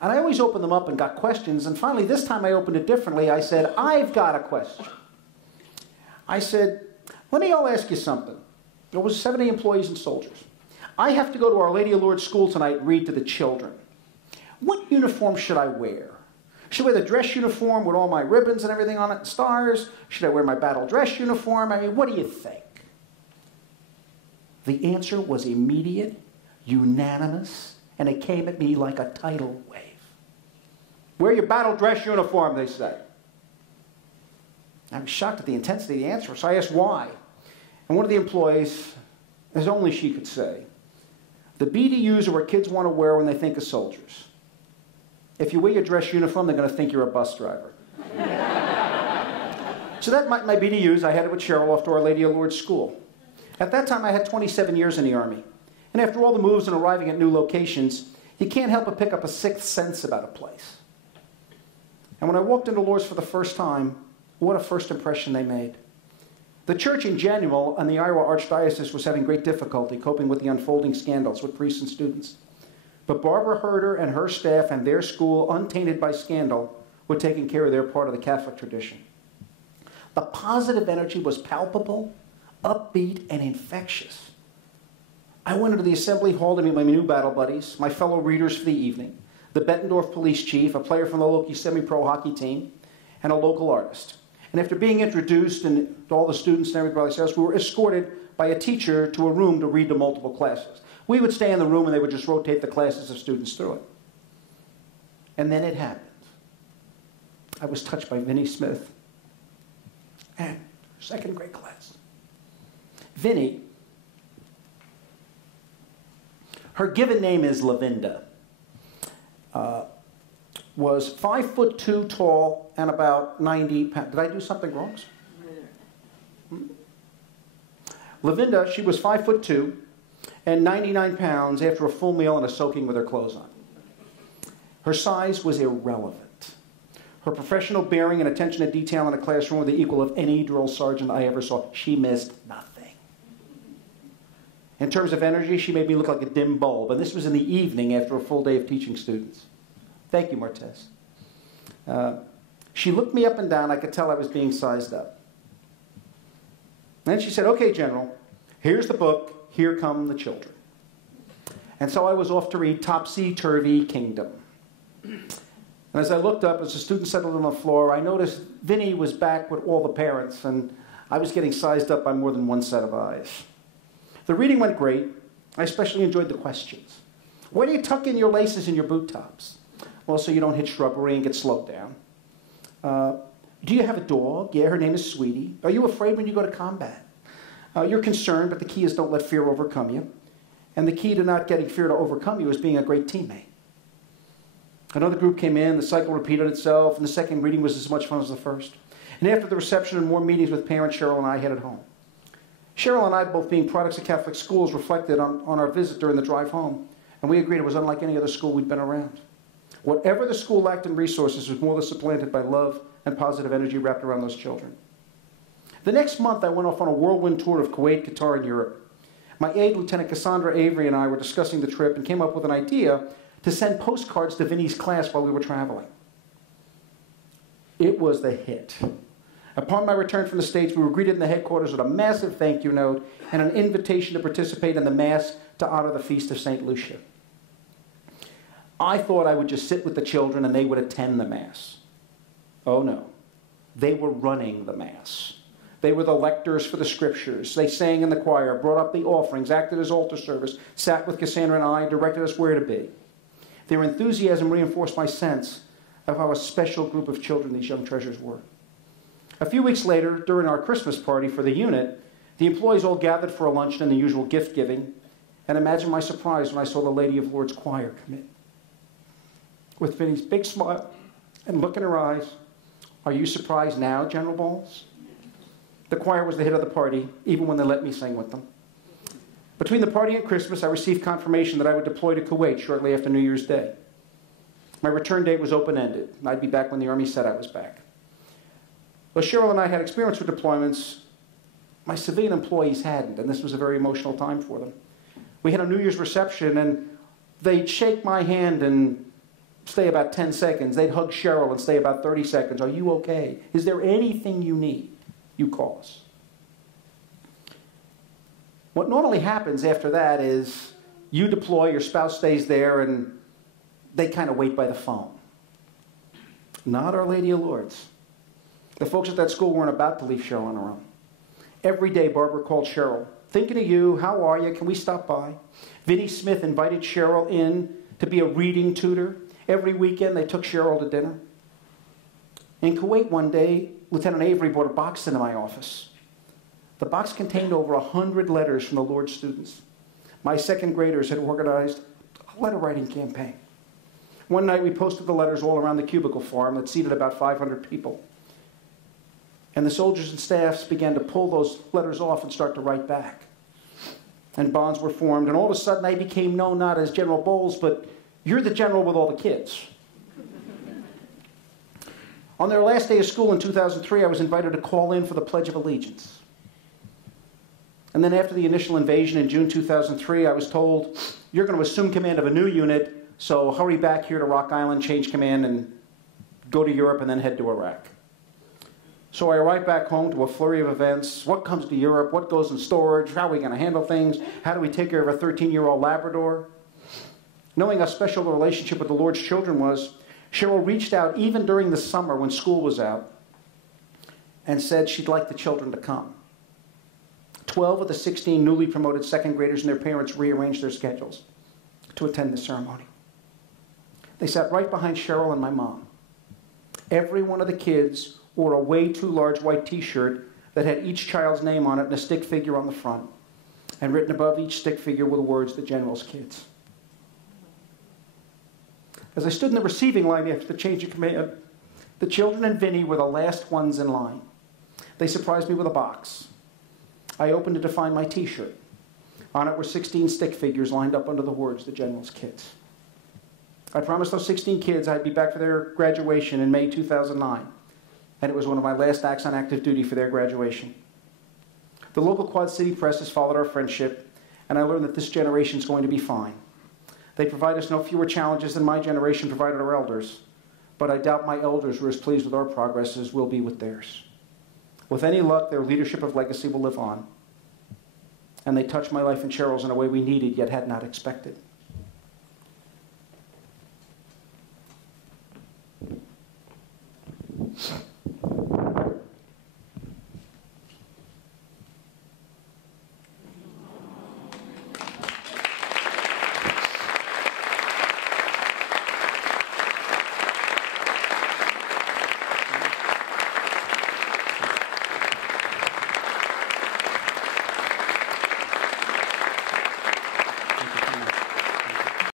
And I always opened them up and got questions, and finally this time I opened it differently. I said, I've got a question. I said, let me all ask you something. There was 70 employees and soldiers. I have to go to Our Lady of Lourdes School tonight and read to the children. What uniform should I wear? Should I wear the dress uniform with all my ribbons and everything on it and stars? Should I wear my battle dress uniform? I mean, what do you think? The answer was immediate, unanimous, and it came at me like a tidal wave. Wear your battle dress uniform, they said. I was shocked at the intensity of the answer, so I asked why. And one of the employees, as only she could say, the BDUs are what kids want to wear when they think of soldiers. If you wear your dress uniform, they're going to think you're a bus driver. So that my BDUs, I headed with Cheryl off to Our Lady of Lourdes School. At that time, I had 27 years in the Army. And after all the moves and arriving at new locations, you can't help but pick up a sixth sense about a place. And when I walked into Lourdes for the first time, what a first impression they made. The church in general and the Iowa Archdiocese was having great difficulty coping with the unfolding scandals with priests and students. But Barbara Herder and her staff and their school, untainted by scandal, were taking care of their part of the Catholic tradition. The positive energy was palpable, upbeat, and infectious. I went into the assembly hall to meet my new battle buddies, my fellow readers for the evening, the Bettendorf police chief, a player from the local semi-pro hockey team, and a local artist. And after being introduced and to all the students and everybody else, we were escorted by a teacher to a room to read to multiple classes. We would stay in the room and they would just rotate the classes of students through it. And then it happened. I was touched by Vinny Smith and second grade class. Vinny, her given name is Lavinda, was 5'2" tall and about 90 pounds. Did I do something wrong? Lavinda, she was 5'2" and 99 pounds after a full meal and a soaking with her clothes on. Her size was irrelevant. Her professional bearing and attention to detail in a classroom were the equal of any drill sergeant I ever saw. She missed nothing. In terms of energy, she made me look like a dim bulb, and this was in the evening after a full day of teaching students. Thank you, Martez. She looked me up and down. I could tell I was being sized up. Then she said, okay, General, here's the book. Here come the children. And so I was off to read Topsy-Turvy Kingdom. And as I looked up, as the students settled on the floor, I noticed Vinny was back with all the parents, and I was getting sized up by more than one set of eyes. The reading went great. I especially enjoyed the questions. Where do you tuck in your laces and your boot tops? Well, so you don't hit shrubbery and get slowed down. Do you have a dog? Yeah, her name is Sweetie. Are you afraid when you go to combat? You're concerned, but the key is don't let fear overcome you. And the key to not getting fear to overcome you is being a great teammate. Another group came in, the cycle repeated itself, and the second reading was as much fun as the first. And after the reception and more meetings with parents, Cheryl and I headed home. Cheryl and I, both being products of Catholic schools, reflected on our visit during the drive home, and we agreed it was unlike any other school we'd been around. Whatever the school lacked in resources was more than supplanted by love and positive energy wrapped around those children. The next month, I went off on a whirlwind tour of Kuwait, Qatar, and Europe. My aide, Lieutenant Cassandra Avery, and I were discussing the trip and came up with an idea to send postcards to Vinny's class while we were traveling. It was the hit. Upon my return from the States, we were greeted in the headquarters with a massive thank you note and an invitation to participate in the Mass to honor the Feast of St. Lucia. I thought I would just sit with the children and they would attend the Mass. Oh no. They were running the Mass. They were the lectors for the scriptures. They sang in the choir, brought up the offerings, acted as altar service, sat with Cassandra and I, directed us where to be. Their enthusiasm reinforced my sense of how a special group of children these young treasures were. A few weeks later, during our Christmas party for the unit, the employees all gathered for a luncheon and the usual gift giving. And imagine my surprise when I saw the Lady of Lords Choir come in. With Vinny's big smile and look in her eyes. Are you surprised now, General Boles? The choir was the hit of the party, even when they let me sing with them. Between the party and Christmas, I received confirmation that I would deploy to Kuwait shortly after New Year's Day. My return date was open-ended. I'd be back when the Army said I was back. Though Cheryl and I had experience with deployments, my civilian employees hadn't, and this was a very emotional time for them. We had a New Year's reception, and they'd shake my hand and stay about 10 seconds. They'd hug Cheryl and stay about 30 seconds. Are you okay? Is there anything you need? You call us. What normally happens after that is you deploy, your spouse stays there, and they kind of wait by the phone. Not Our Lady of Lords. The folks at that school weren't about to leave Cheryl on her own. Every day, Barbara called Cheryl. Thinking of you, how are you? Can we stop by? Vinny Smith invited Cheryl in to be a reading tutor. Every weekend, they took Cheryl to dinner. In Kuwait one day, Lieutenant Avery brought a box into my office. The box contained over 100 letters from the Lord's students. My second graders had organized a letter writing campaign. One night, we posted the letters all around the cubicle farm that seated about 500 people. And the soldiers and staffs began to pull those letters off and start to write back. And bonds were formed, and all of a sudden I became known not as General Boles, but you're the general with all the kids. On their last day of school in 2003, I was invited to call in for the Pledge of Allegiance. And then after the initial invasion in June 2003, I was told, you're going to assume command of a new unit, so hurry back here to Rock Island, change command, and go to Europe, and then head to Iraq. So I arrived back home to a flurry of events. What comes to Europe? What goes in storage? How are we going to handle things? How do we take care of a 13-year-old Labrador? Knowing how special the relationship with the Lord's children was, Cheryl reached out even during the summer when school was out and said she'd like the children to come. 12 of the 16 newly promoted second graders and their parents rearranged their schedules to attend the ceremony. They sat right behind Cheryl and my mom. Every one of the kids wore a way too large white t-shirt that had each child's name on it and a stick figure on the front. And written above each stick figure were the words, the General's Kids. As I stood in the receiving line after the change of command, the children and Vinny were the last ones in line. They surprised me with a box. I opened it to find my t-shirt. On it were 16 stick figures lined up under the words, the General's Kids. I promised those 16 kids I'd be back for their graduation in May 2009. And it was one of my last acts on active duty for their graduation. The local Quad City press has followed our friendship, and I learned that this generation is going to be fine. They provide us no fewer challenges than my generation provided our elders, but I doubt my elders were as pleased with our progress as we'll be with theirs. With any luck, their leadership of legacy will live on, and they touched my life and Cheryl's in a way we needed yet had not expected.